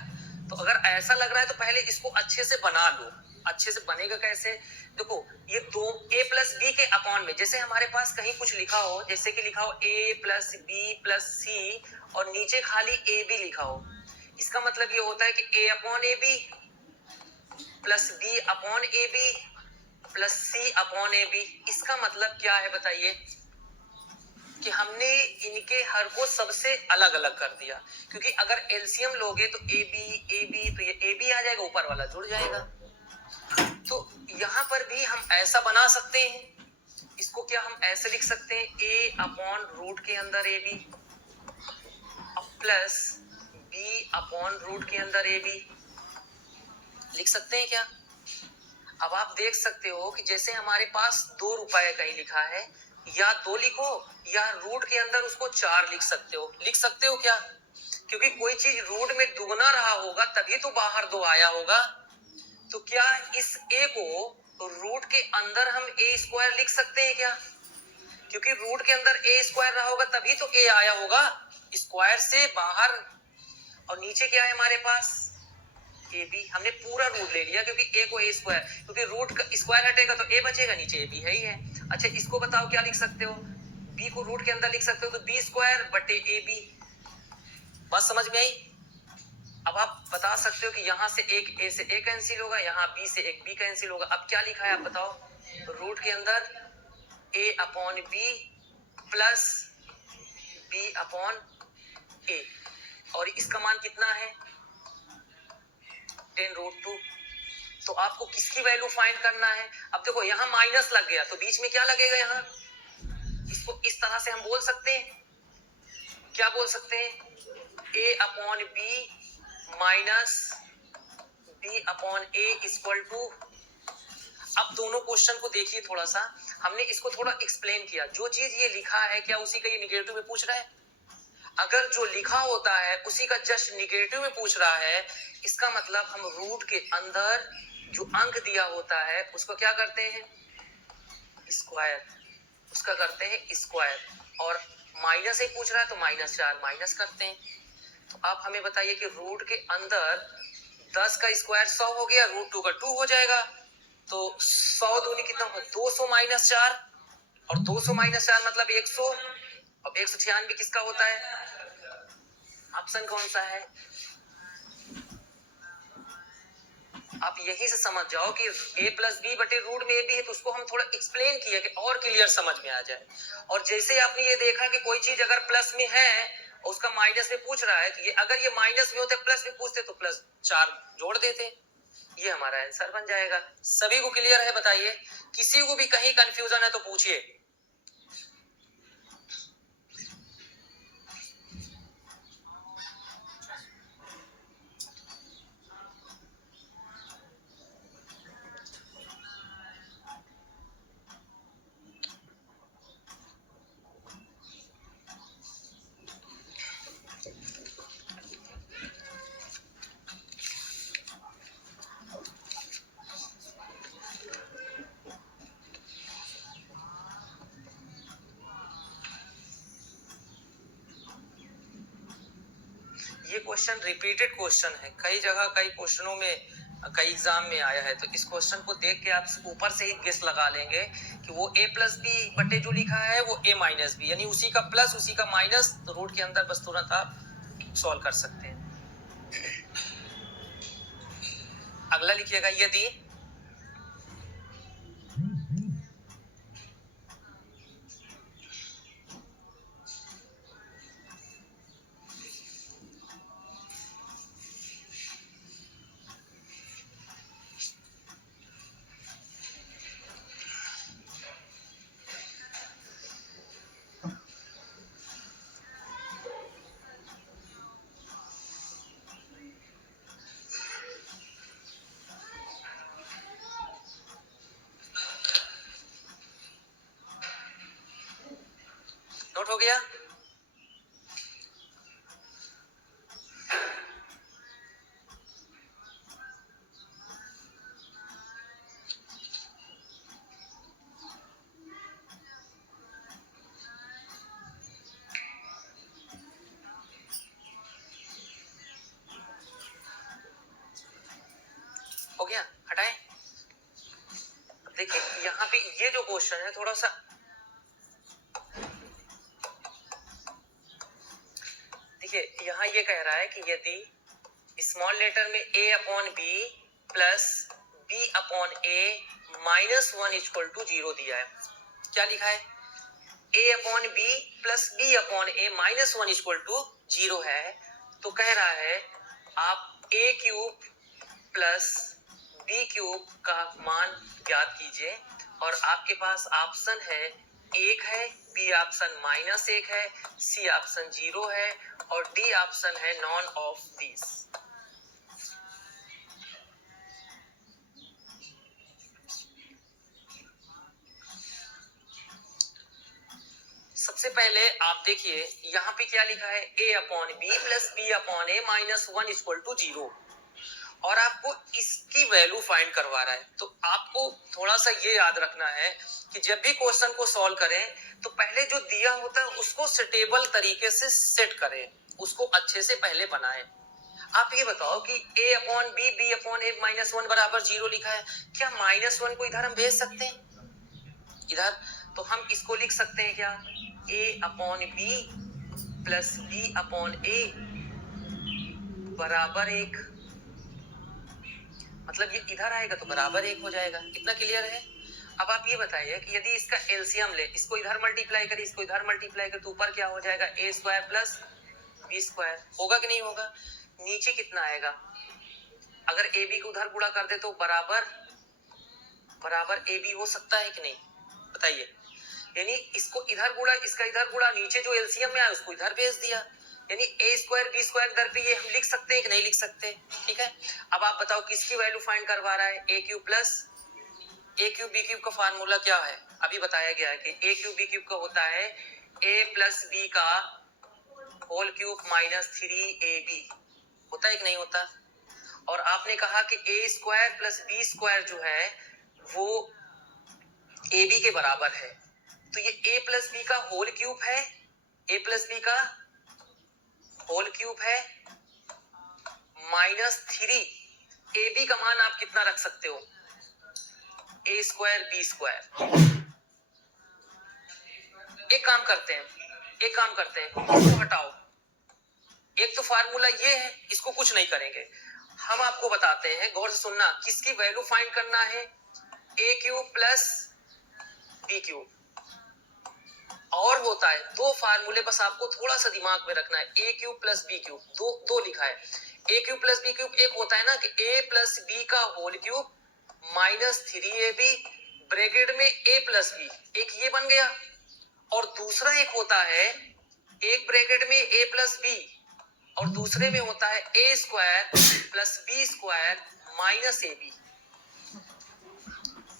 तो अगर ऐसा लग रहा है तो पहले इसको अच्छे से बना लो। अच्छे से बनेगा कैसे, देखो ये दो a प्लस बी के अपॉन में, जैसे हमारे पास कहीं कुछ लिखा हो, जैसे कि लिखा हो a प्लस बी प्लस सी और नीचे खाली ए बी लिखा हो, इसका मतलब ये होता है कि a upon A B plus B upon A B plus C upon A B. इसका मतलब क्या है बताइए, कि हमने इनके हर को सबसे अलग अलग कर दिया, क्योंकि अगर एलसीएम लोगे तो ए बी तो ये ए बी आ जाएगा, ऊपर वाला जुड़ जाएगा। तो यहां पर भी हम ऐसा बना सकते हैं, इसको क्या हम ऐसे लिख सकते हैं, a अपॉन रूट के अंदर A B plus B upon root के अंदर ए बी लिख सकते हैं क्या। अब आप देख सकते हो कि जैसे हमारे पास 2 रुपए कहीं लिखा है, या 2 लिखो या रूट के अंदर उसको 4 लिख सकते हो। लिख सकते हो क्या, क्योंकि कोई चीज रूट में दुगना रहा होगा तभी तो बाहर 2 आया होगा। तो क्या इस a को रूट के अंदर हम a स्क्वायर लिख सकते हैं क्या, क्योंकि रूट के अंदर a स्क्वायर रहा होगा तभी तो a आया होगा, स्क्वायर से बाहर। और नीचे क्या है हमारे पास, ए बी, हमने पूरा रूट ले लिया क्योंकि a को a स्क्वायर, क्योंकि रूट का स्क्वायर हटेगा तो a बचेगा, नीचे a भी है ही है। अच्छा इसको बताओ क्या लिख सकते हो, b को रूट के अंदर लिख सकते हो तो b स्क्वायर बटे a b। बात समझ में आई। अब आप बता सकते हो कि यहाँ से एक ए से ए कैंसिल होगा, यहाँ बी से एक बी कैंसिल होगा। अब क्या लिखा है आप बताओ, रूट के अंदर A upon B plus B upon A, और इसका मान कितना है 10√2। तो आपको किसकी वैल्यू फाइंड करना है। अब देखो यहाँ माइनस लग गया तो बीच में क्या लगेगा, यहाँ इसको इस तरह से हम बोल सकते हैं, क्या बोल सकते हैं, A upon B minus B upon A equal to. अब दोनों क्वेश्चन को देखिए थोड़ा सा, हमने इसको थोड़ा एक्सप्लेन किया। जो चीज ये लिखा है क्या उसी का ये निगेटिव में पूछ रहा है। अगर जो लिखा होता है उसी का जस्ट निगेटिव में पूछ रहा है, इसका मतलब हम रूट के अंदर जो अंक दिया होता है उसको क्या करते हैं, स्क्वायर, उसका करते हैं स्क्वायर। और माइनस ही पूछ रहा है तो -4 माइनस करते हैं। तो आप हमें बताइए कि रूट के अंदर 10 का स्क्वायर 100 हो गया, √2 का 2 हो जाएगा, तो 100 दूनी कितना होगा 200 -4, और 200 -4 मतलब 100। अब 196 किसका होता है, ऑप्शन कौन सा है। आप यही से समझ जाओ कि a प्लस बी बटे रूट में ए बी है, तो उसको हम थोड़ा एक्सप्लेन किया कि और क्लियर समझ में आ जाए। और जैसे आपने ये देखा कि कोई चीज अगर प्लस में है और उसका माइनस में पूछ रहा है, तो ये अगर ये माइनस में होते प्लस में पूछते तो +4 जोड़ देते, ये हमारा आंसर बन जाएगा। सभी को क्लियर है बताइए, किसी को भी कहीं कंफ्यूजन है तो पूछिए। ये क्वेश्चन रिपीटेड क्वेश्चन है, कई जगह कई क्वेश्चनों में, कई एग्जाम में आया है। तो इस क्वेश्चन को देख के आप ऊपर से ही गेस लगा लेंगे कि वो a प्लस बी बटे जो लिखा है वो a माइनस बी, यानी उसी का प्लस उसी का माइनस, रूट के अंदर बस तुरंत आप सॉल्व कर सकते हैं। अगला लिखिएगा, यदि नोट हो गया। हो गया, हटाएं। देखिए यहाँ पे ये जो क्वेश्चन है थोड़ा सा, देखिए यहाँ ये कह रहा है कि यदि स्मॉल लेटर में a upon B plus B upon A -1 equal to 0 दिया है। क्या लिखा है, a upon B plus B upon A -1 equal to 0 है। तो कह रहा है आप a cube plus B cube का मान ज्ञात कीजिए, और आपके पास ऑप्शन है 1 है, बी ऑप्शन -1 है, सी ऑप्शन 0 है, और डी ऑप्शन है नॉन ऑफ दिस। सबसे पहले आप देखिए यहाँ पे क्या लिखा है, a upon B plus B upon A -1 equal to 0, और आपको इसकी वैल्यू फाइंड करवा रहा है। तो आपको थोड़ा सा ये याद रखना है कि जब भी क्वेश्चन को सॉल्व करें तो पहले जो दिया होता है उसको सेटेबल तरीके से सेट करें, उसको अच्छे से पहले बनाएं। आप ये बताओ कि a upon B B upon A -1 बराबर 0 लिखा है, क्या -1 को इधर हम भेज सकते हैं इधर, तो हम इसको लिख सकते हैं क्या, a upon B plus B upon A बराबर 1, मतलब ये इधर आएगा तो बराबर 1 हो जाएगा। इतना क्लियर है? अब आप ये बताइए कि यदि इसका एलसीएम ले, इसको इधर मल्टीप्लाई करें, इसको इधर मल्टीप्लाई करें, तो ऊपर क्या हो जाएगा? ए स्क्वायर प्लस बी स्क्वायर। होगा कि नहीं होगा? नीचे कितना आएगा? अगर ए बी को उधर गुणा कर दे तो बराबर ए बी हो सकता है कि नहीं? बताइए। यानी इसको इधर गुणा, इसका इधर गुणा, नीचे जो एलसीएम में आया उसको इधर भेज दिया, यानी ए स्क्वायर बी स्क्वायर दर पे ये हम लिख सकते हैं कि नहीं लिख सकते? ठीक है। अब आप बताओ किसकी वैल्यू फाइंड करवा रहा है? A cube plus A cube B cube का फार्मूला क्या है? अभी बताया गया है कि ए क्यूब बी क्यूब का होता है ए प्लस बी का होल क्यूब माइनस 3ab। होता है कि नहीं होता? और आपने कहा कि ए स्क्वायर प्लस बी स्क्वायर जो है वो ए बी के बराबर है, तो ये ए प्लस बी का होल क्यूब है, ए प्लस बी का होल क्यूब है माइनस 3। ए बी का मान आप कितना रख सकते हो? ए स्क्वायर बी स्क्वायर। एक काम करते हैं, इसको हटाओ। एक तो फार्मूला ये है, इसको कुछ नहीं करेंगे, हम आपको बताते हैं, गौर से सुनना। किसकी वैल्यू फाइंड करना है? A cube plus B cube. और होता है दो फार्मूले, बस आपको थोड़ा सा दिमाग में रखना है। A cube plus B cube, दो लिखा है। A cube plus B cube एक होता है ना कि ए प्लस बी का whole cube minus 3ab bracket में ए प्लस बी, एक ये बन गया। और दूसरा एक होता है, एक ब्रैकेट में ए प्लस बी और दूसरे में होता है A square plus B square minus A B.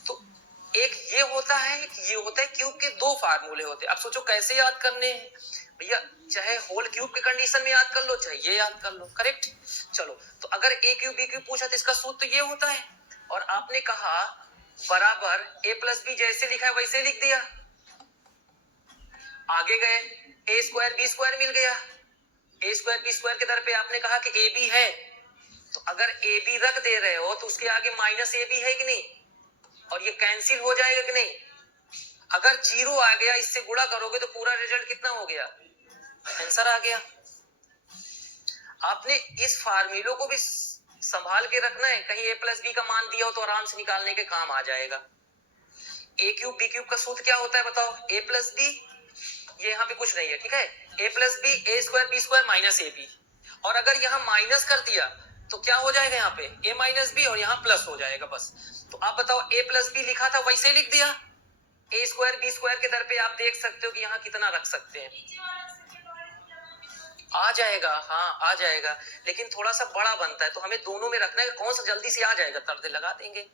तो एक ये होता है, ये होता है। क्यूब के दो फार्मूले होते हैं। अब सोचो कैसे याद करने हैं भैया? चाहे होल क्यूब के कंडीशन में याद कर लो, चाहे ये याद कर लो। करेक्ट। चलो, तो अगर ए क्यूब बी क्यूब पूछा तो इसका सूत्र तो ये होता है, और आपने कहा बराबर ए प्लस बी जैसे लिखा है वैसे लिख दिया। आगे गए, ए स्क्वायर बी स्क्वायर मिल गया। ए स्क्वायर बी स्क्वायर के दर पे आपने कहा कि ए बी है, तो अगर ए बी रख दे रहे हो तो उसके आगे माइनस ए बी है कि नहीं? और ये कैंसिल हो जाएगा कि नहीं? अगर जीरो आ गया, इससे गुणा करोगे तो पूरा रिजल्ट कितना हो गया? आंसर आ गया। आपने इस फार्मूलों को भी संभाल के रखना है, कहीं ए प्लस बी का मान दिया हो तो आराम से निकालने के काम आ जाएगा। ए क्यूब बी क्यूब का सूत्र क्या होता है बताओ? ए प्लस बी, ये यहाँ पे कुछ नहीं है, ठीक है। A plus B A square B square minus A B, और अगर यहाँ माइनस कर दिया तो क्या हो जाएगा? यहाँ पे ए माइनस बी और यहाँ प्लस हो जाएगा बस। तो आप बताओ, ए प्लस बी लिखा था वैसे लिख दिया। ए स्क्वायर बी स्क्वायर के दर पे आप देख सकते हो कि यहाँ कितना रख सकते हैं। आ जाएगा, हाँ आ जाएगा, लेकिन थोड़ा सा बड़ा बनता है, तो हमें दोनों में रखना है। कौन सा जल्दी से आ जाएगा, तर्दे लगा देंगे।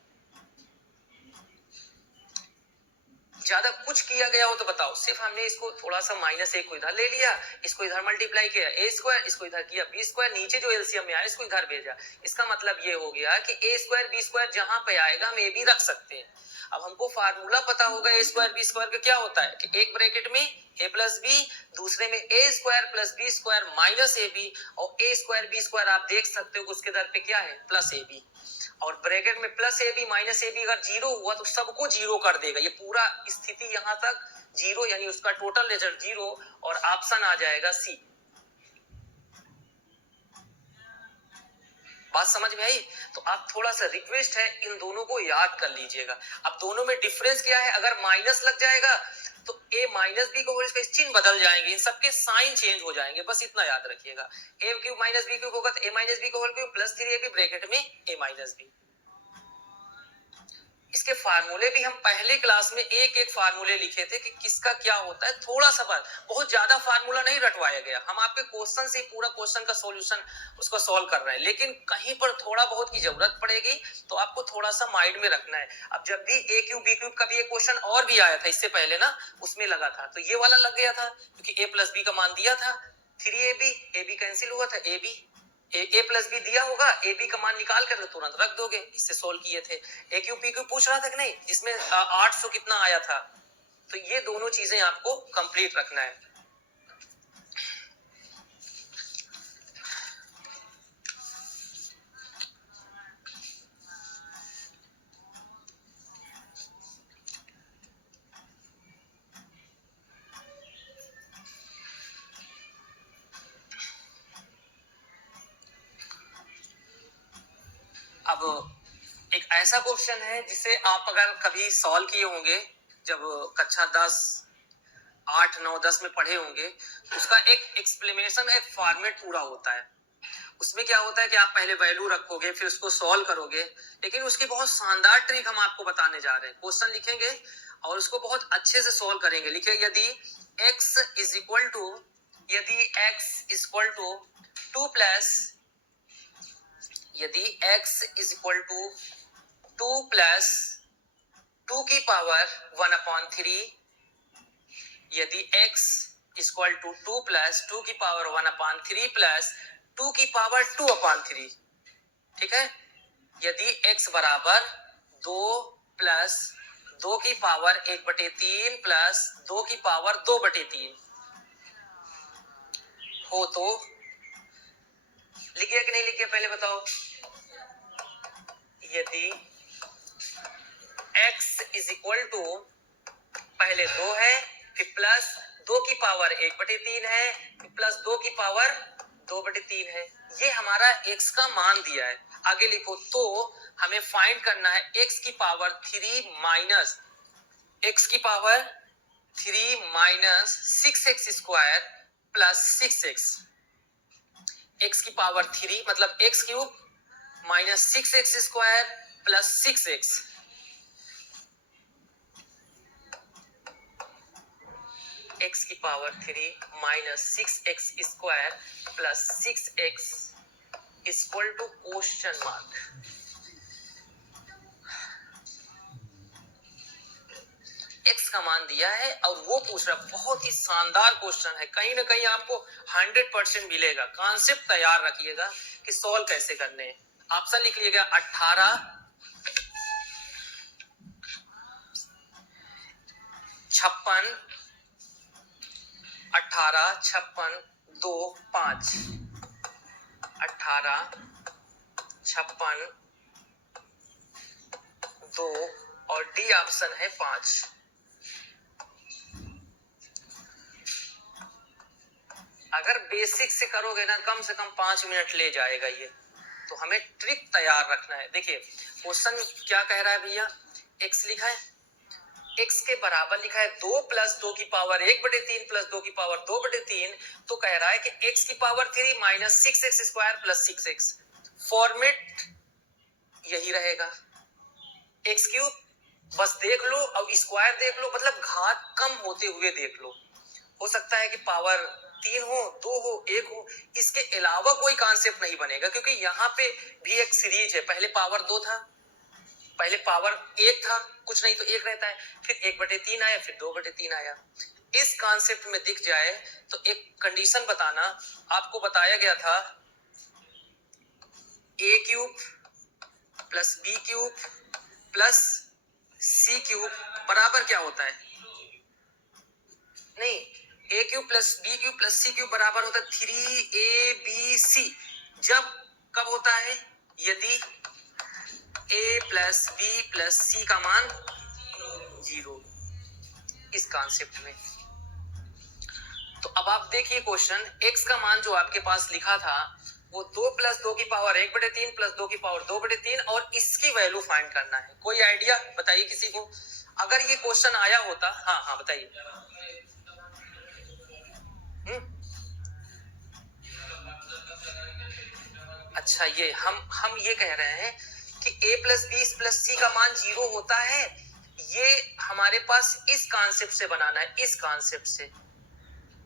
ज्यादा कुछ किया गया हो तो बताओ। सिर्फ हमने इसको थोड़ा सा माइनस एक को इधर ले लिया, इसको इधर मल्टीप्लाई किया ए स्क्वायर, इसको इधर किया बी स्क्वायर, नीचे जो एलसीएम में आया इसको इधर भेजा। इसका मतलब ये हो गया कि ए स्क्वायर बी स्क्वायर जहां पे आएगा हम ए बी रख सकते हैं। अब हमको फार्मूला पता होगा ए स्क्वायर बी स्क्वायर का क्या होता है कि एक ब्रैकेट में ए प्लस बी, दूसरे में A square plus B square minus A B, और ए स्क्वायर बी स्क्वायर आप देख सकते हो कि उसके दर पे क्या है? Plus A B. और ब्रैकेट में plus A B minus A B अगर जीरो हुआ तो सबको जीरो कर देगा। ये पूरा स्थिति यहां तक जीरो, यानी उसका टोटल रिजल्ट जीरो, और ऑप्शन आ जाएगा सी। बात समझ में आई? तो आप थोड़ा सा रिक्वेस्ट है, इन दोनों को याद कर लीजिएगा। अब दोनों में डिफरेंस क्या है? अगर माइनस लग जाएगा तो ए माइनस बी को इसका चिन्ह बदल जाएंगे, इन सबके साइन चेंज हो जाएंगे, बस इतना याद रखिएगा। A cube minus B cube होगा तो ए माइनस बी का whole cube plus 3ab bracket में ए माइनस बी। इसके फार्मूले भी हम पहले क्लास में एक एक फार्मूले लिखे थे कि किसका क्या होता है। थोड़ा सा बहुत ज्यादा फार्मूला नहीं रटवाया गया, हम आपके क्वेश्चन से पूरा क्वेश्चन का सॉल्यूशन उसको सॉल्व कर रहे हैं, लेकिन कहीं पर थोड़ा बहुत की जरूरत पड़ेगी तो आपको थोड़ा सा माइंड में रखना है। अब जब भी ए क्यूब बी क्यूब का भी एक क्वेश्चन और भी आया था इससे पहले ना, उसमें लगा था तो ये वाला लग गया था क्योंकि ए प्लस बी का मान दिया था 3ab, ए बी कैंसिल हुआ था, A B A plus B दिया होगा, ए बी का मान निकाल कर तुरंत रख दोगे। इससे सोल्व किए थे। ए क्यू पी क्यू पूछ रहा था कि नहीं, जिसमें 800 कितना आया था। तो ये दोनों चीजें आपको कंप्लीट रखना है। अब एक ऐसा क्वेश्चन है जिसे आप अगर कभी सॉल्व किए होंगे, जब कक्षा 10, 8, 9, 10 में पढ़े होंगे, उसका एक एक्सप्लेनेशन, एक फॉर्मेट पूरा होता है। उसमें क्या होता है कि आप पहले वैल्यू रखोगे, फिर उसको सॉल्व करोगे, लेकिन उसकी बहुत शानदार ट्रिक हम आपको बताने जा रहे हैं। क्वेश्चन लिखेंगे और उसको बहुत अच्छे से सॉल्व करेंगे। लिखिए, यदि x is equal to 2 plus, यदि x is equal to 2 plus 2 की पावर 1/3, यदि x इक्वल टू 2 प्लस 2 की पावर 1/3 प्लस 2 की पावर 2/3, ठीक है। यदि x बराबर 2 प्लस 2 की पावर 1/3 प्लस 2 की पावर 2/3 हो तो लिखिए कि नहीं लिखिए, पहले बताओ। यदि x इज इक्वल टू, पहले 2 है, फिर प्लस 2 की पावर 1/3 है, फिर प्लस 2 की पावर 2/3 है, ये हमारा x का मान दिया है। आगे लिखो, तो हमें फाइंड करना है x की पावर 3 माइनस x की power 3 minus 6x square plus 6x, x की पावर 3 मतलब x cube minus 6x square plus 6x, x की power 3 minus 6x square plus 6x equal to question mark. x का मान दिया है और वो पूछ रहा, बहुत ही शानदार क्वेश्चन है, कहीं ना कहीं आपको 100% मिलेगा। कॉन्सेप्ट तैयार रखिएगा कि सॉल्व कैसे करने हैं। ऑप्शन लिख लीजिएगा, 18, 56, 18, 56, 2, 5, 18, 56, 2 और डी ऑप्शन है 5। अगर बेसिक से करोगे ना, कम से कम 5 मिनट ले जाएगा ये, तो हमें ट्रिक तैयार रखना है। देखिए क्वेश्चन क्या कह रहा है भैया, x लिखा है, x के बराबर लिखा है 2 प्लस 2 की पावर 1/3 प्लस 2 की पावर 2/3, तो कह रहा है कि x की power 3 minus 6x square plus 6x। Format यही रहेगा, x क्यूब बस देख लो और स्क्वायर देख लो, मतलब घात कम होते हुए देख लो। हो सकता है कि पावर 3 हो, 2 हो, 1 हो, इसके अलावा कोई कॉन्सेप्ट नहीं बनेगा, क्योंकि यहाँ पे भी एक सीरीज है। पहले पावर 2 था, पहले पावर 1 था, कुछ नहीं तो 1 रहता है, फिर 1/3 आया, फिर 2/3 आया। इस कॉन्सेप्ट में दिख जाए तो एक कंडीशन बताना, आपको बताया गया था a cube plus b cube plus c cube बराबर क्या होता है, नहीं, a cube plus b cube plus c cube बराबर होता है 3abc। जब कब होता है, यदि a plus b plus c का मान 0, इस कॉन्सेप्ट में। तो अब आप देखिए क्वेश्चन, x का मान जो आपके पास लिखा था वो 2 प्लस 2 की पावर 1/3 प्लस 2 की पावर 2/3 और इसकी वैल्यू फाइंड करना है। कोई आइडिया बताइए किसी को, अगर ये क्वेश्चन आया होता। हाँ हाँ बताइए। अच्छा, ये हम ये कह रहे हैं कि a plus B plus C का मान 0 होता है, ये हमारे पास इस कॉन्सेप्ट से बनाना है, इस कॉन्सेप्ट से।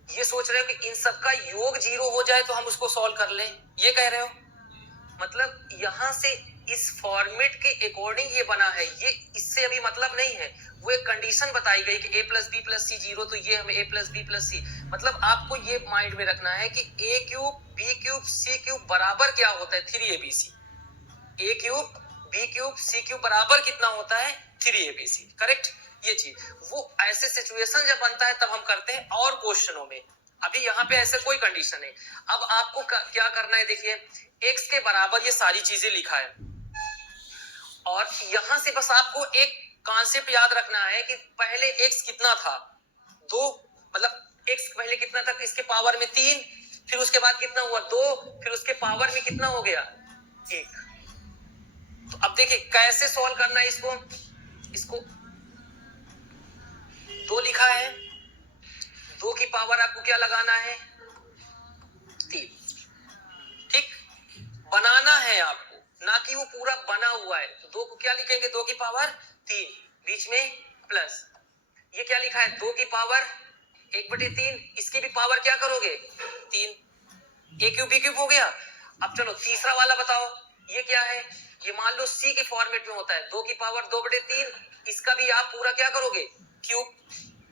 ये सोच रहे हो कि इन सबका योग 0 हो जाए तो हम उसको सॉल्व कर लें, ये कह रहे हो। मतलब यहाँ से इस फॉर्मेट के अकॉर्डिंग ये बना है, ये इससे अभी मतलब नहीं है। वो एक कंडीशन बताई गई कि a प्लस बी प्लस सी 0, तो ये हमें a plus B plus C, मतलब आपको ये माइंड में रखना है कि a cube b cube c cube बराबर क्या होता है 3abc। a cube b cube c cube बराबर कितना होता है 3abc, करेक्ट। ये चीज वो ऐसे सिचुएशन जब बनता है तब हम करते हैं, और क्वेश्चनों में अभी यहाँ पे ऐसा कोई कंडीशन नहीं। अब आपको क्या करना है, देखिए x के बराबर ये सारी चीजें लिखा है, और यहां से बस आपको एक कॉन्सेप्ट याद रखना है कि पहले x कितना था 2, मतलब x पहले कितना था, इसके पावर में 3, फिर उसके बाद कितना हुआ 2, फिर उसके पावर में कितना हो गया 1। तो अब देखिए कैसे सॉल्व करना है इसको। इसको 2 लिखा है, 2 की पावर आपको क्या लगाना है 3, ठीक। बनाना है आपको, ना कि वो पूरा बना हुआ है। तो 2 को क्या लिखेंगे 2 की पावर 3, बीच में प्लस। ये क्या लिखा है 2 की पावर 1/3, इसकी भी पावर क्या करोगे 3, ए क्यूब बी क्यूब हो गया। अब चलो तीसरा वाला बताओ, ये क्या है, ये मान लो सी के फॉर्मेट में होता है 2 की पावर 2/3, इसका भी आप पूरा क्या करोगे क्यूब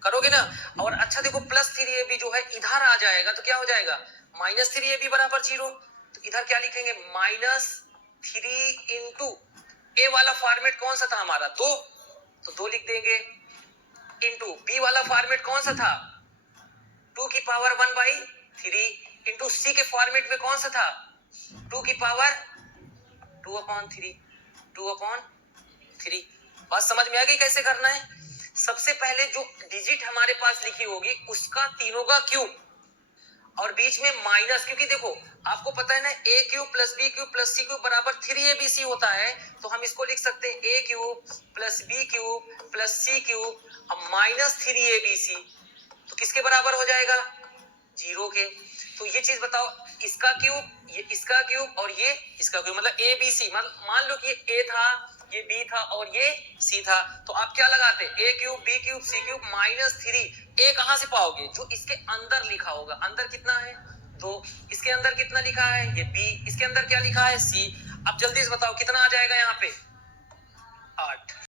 करोगे ना। और अच्छा देखो प्लस 3ab जो है इधर आ जाएगा तो क्या हो जाएगा -3ab बराबर 0। तो इधर क्या लिखेंगे -3 इंटू ए वाला फॉर्मेट कौन सा था हमारा 2, तो 2 लिख देंगे, इंटू बी वाला फॉर्मेट कौन सा था 2 की पावर 1/3, इंटू सी के फॉर्मेट में कौन सा था 2 की पावर 2/3, 2/3। बात समझ में आ गई कैसे करना है। सबसे पहले जो डिजिट हमारे पास लिखी होगी उसका तीनों का क्यूब, और बीच में माइनस, क्योंकि देखो आपको पता है ना A cube plus B cube plus C cube बराबर 3abc होता है। तो हम इसको लिख सकते हैं A cube plus B cube plus C cube अब -3abc, तो किसके बराबर हो जाएगा 0 के। तो ये चीज बताओ, इसका क्यूब, ये इसका क्यूब और ये इसका क्यूब, मतलब ए बी सी। मान लो कि ये ए था, ये बी था और ये सी था, तो आप क्या लगाते ए cube B cube C cube -3। ए कहां से पाओगे जो इसके अंदर लिखा होगा, अंदर कितना है 2, इसके अंदर कितना लिखा है ये बी, इसके अंदर क्या लिखा है सी। अब जल्दी से बताओ कितना आ जाएगा यहाँ पे 8।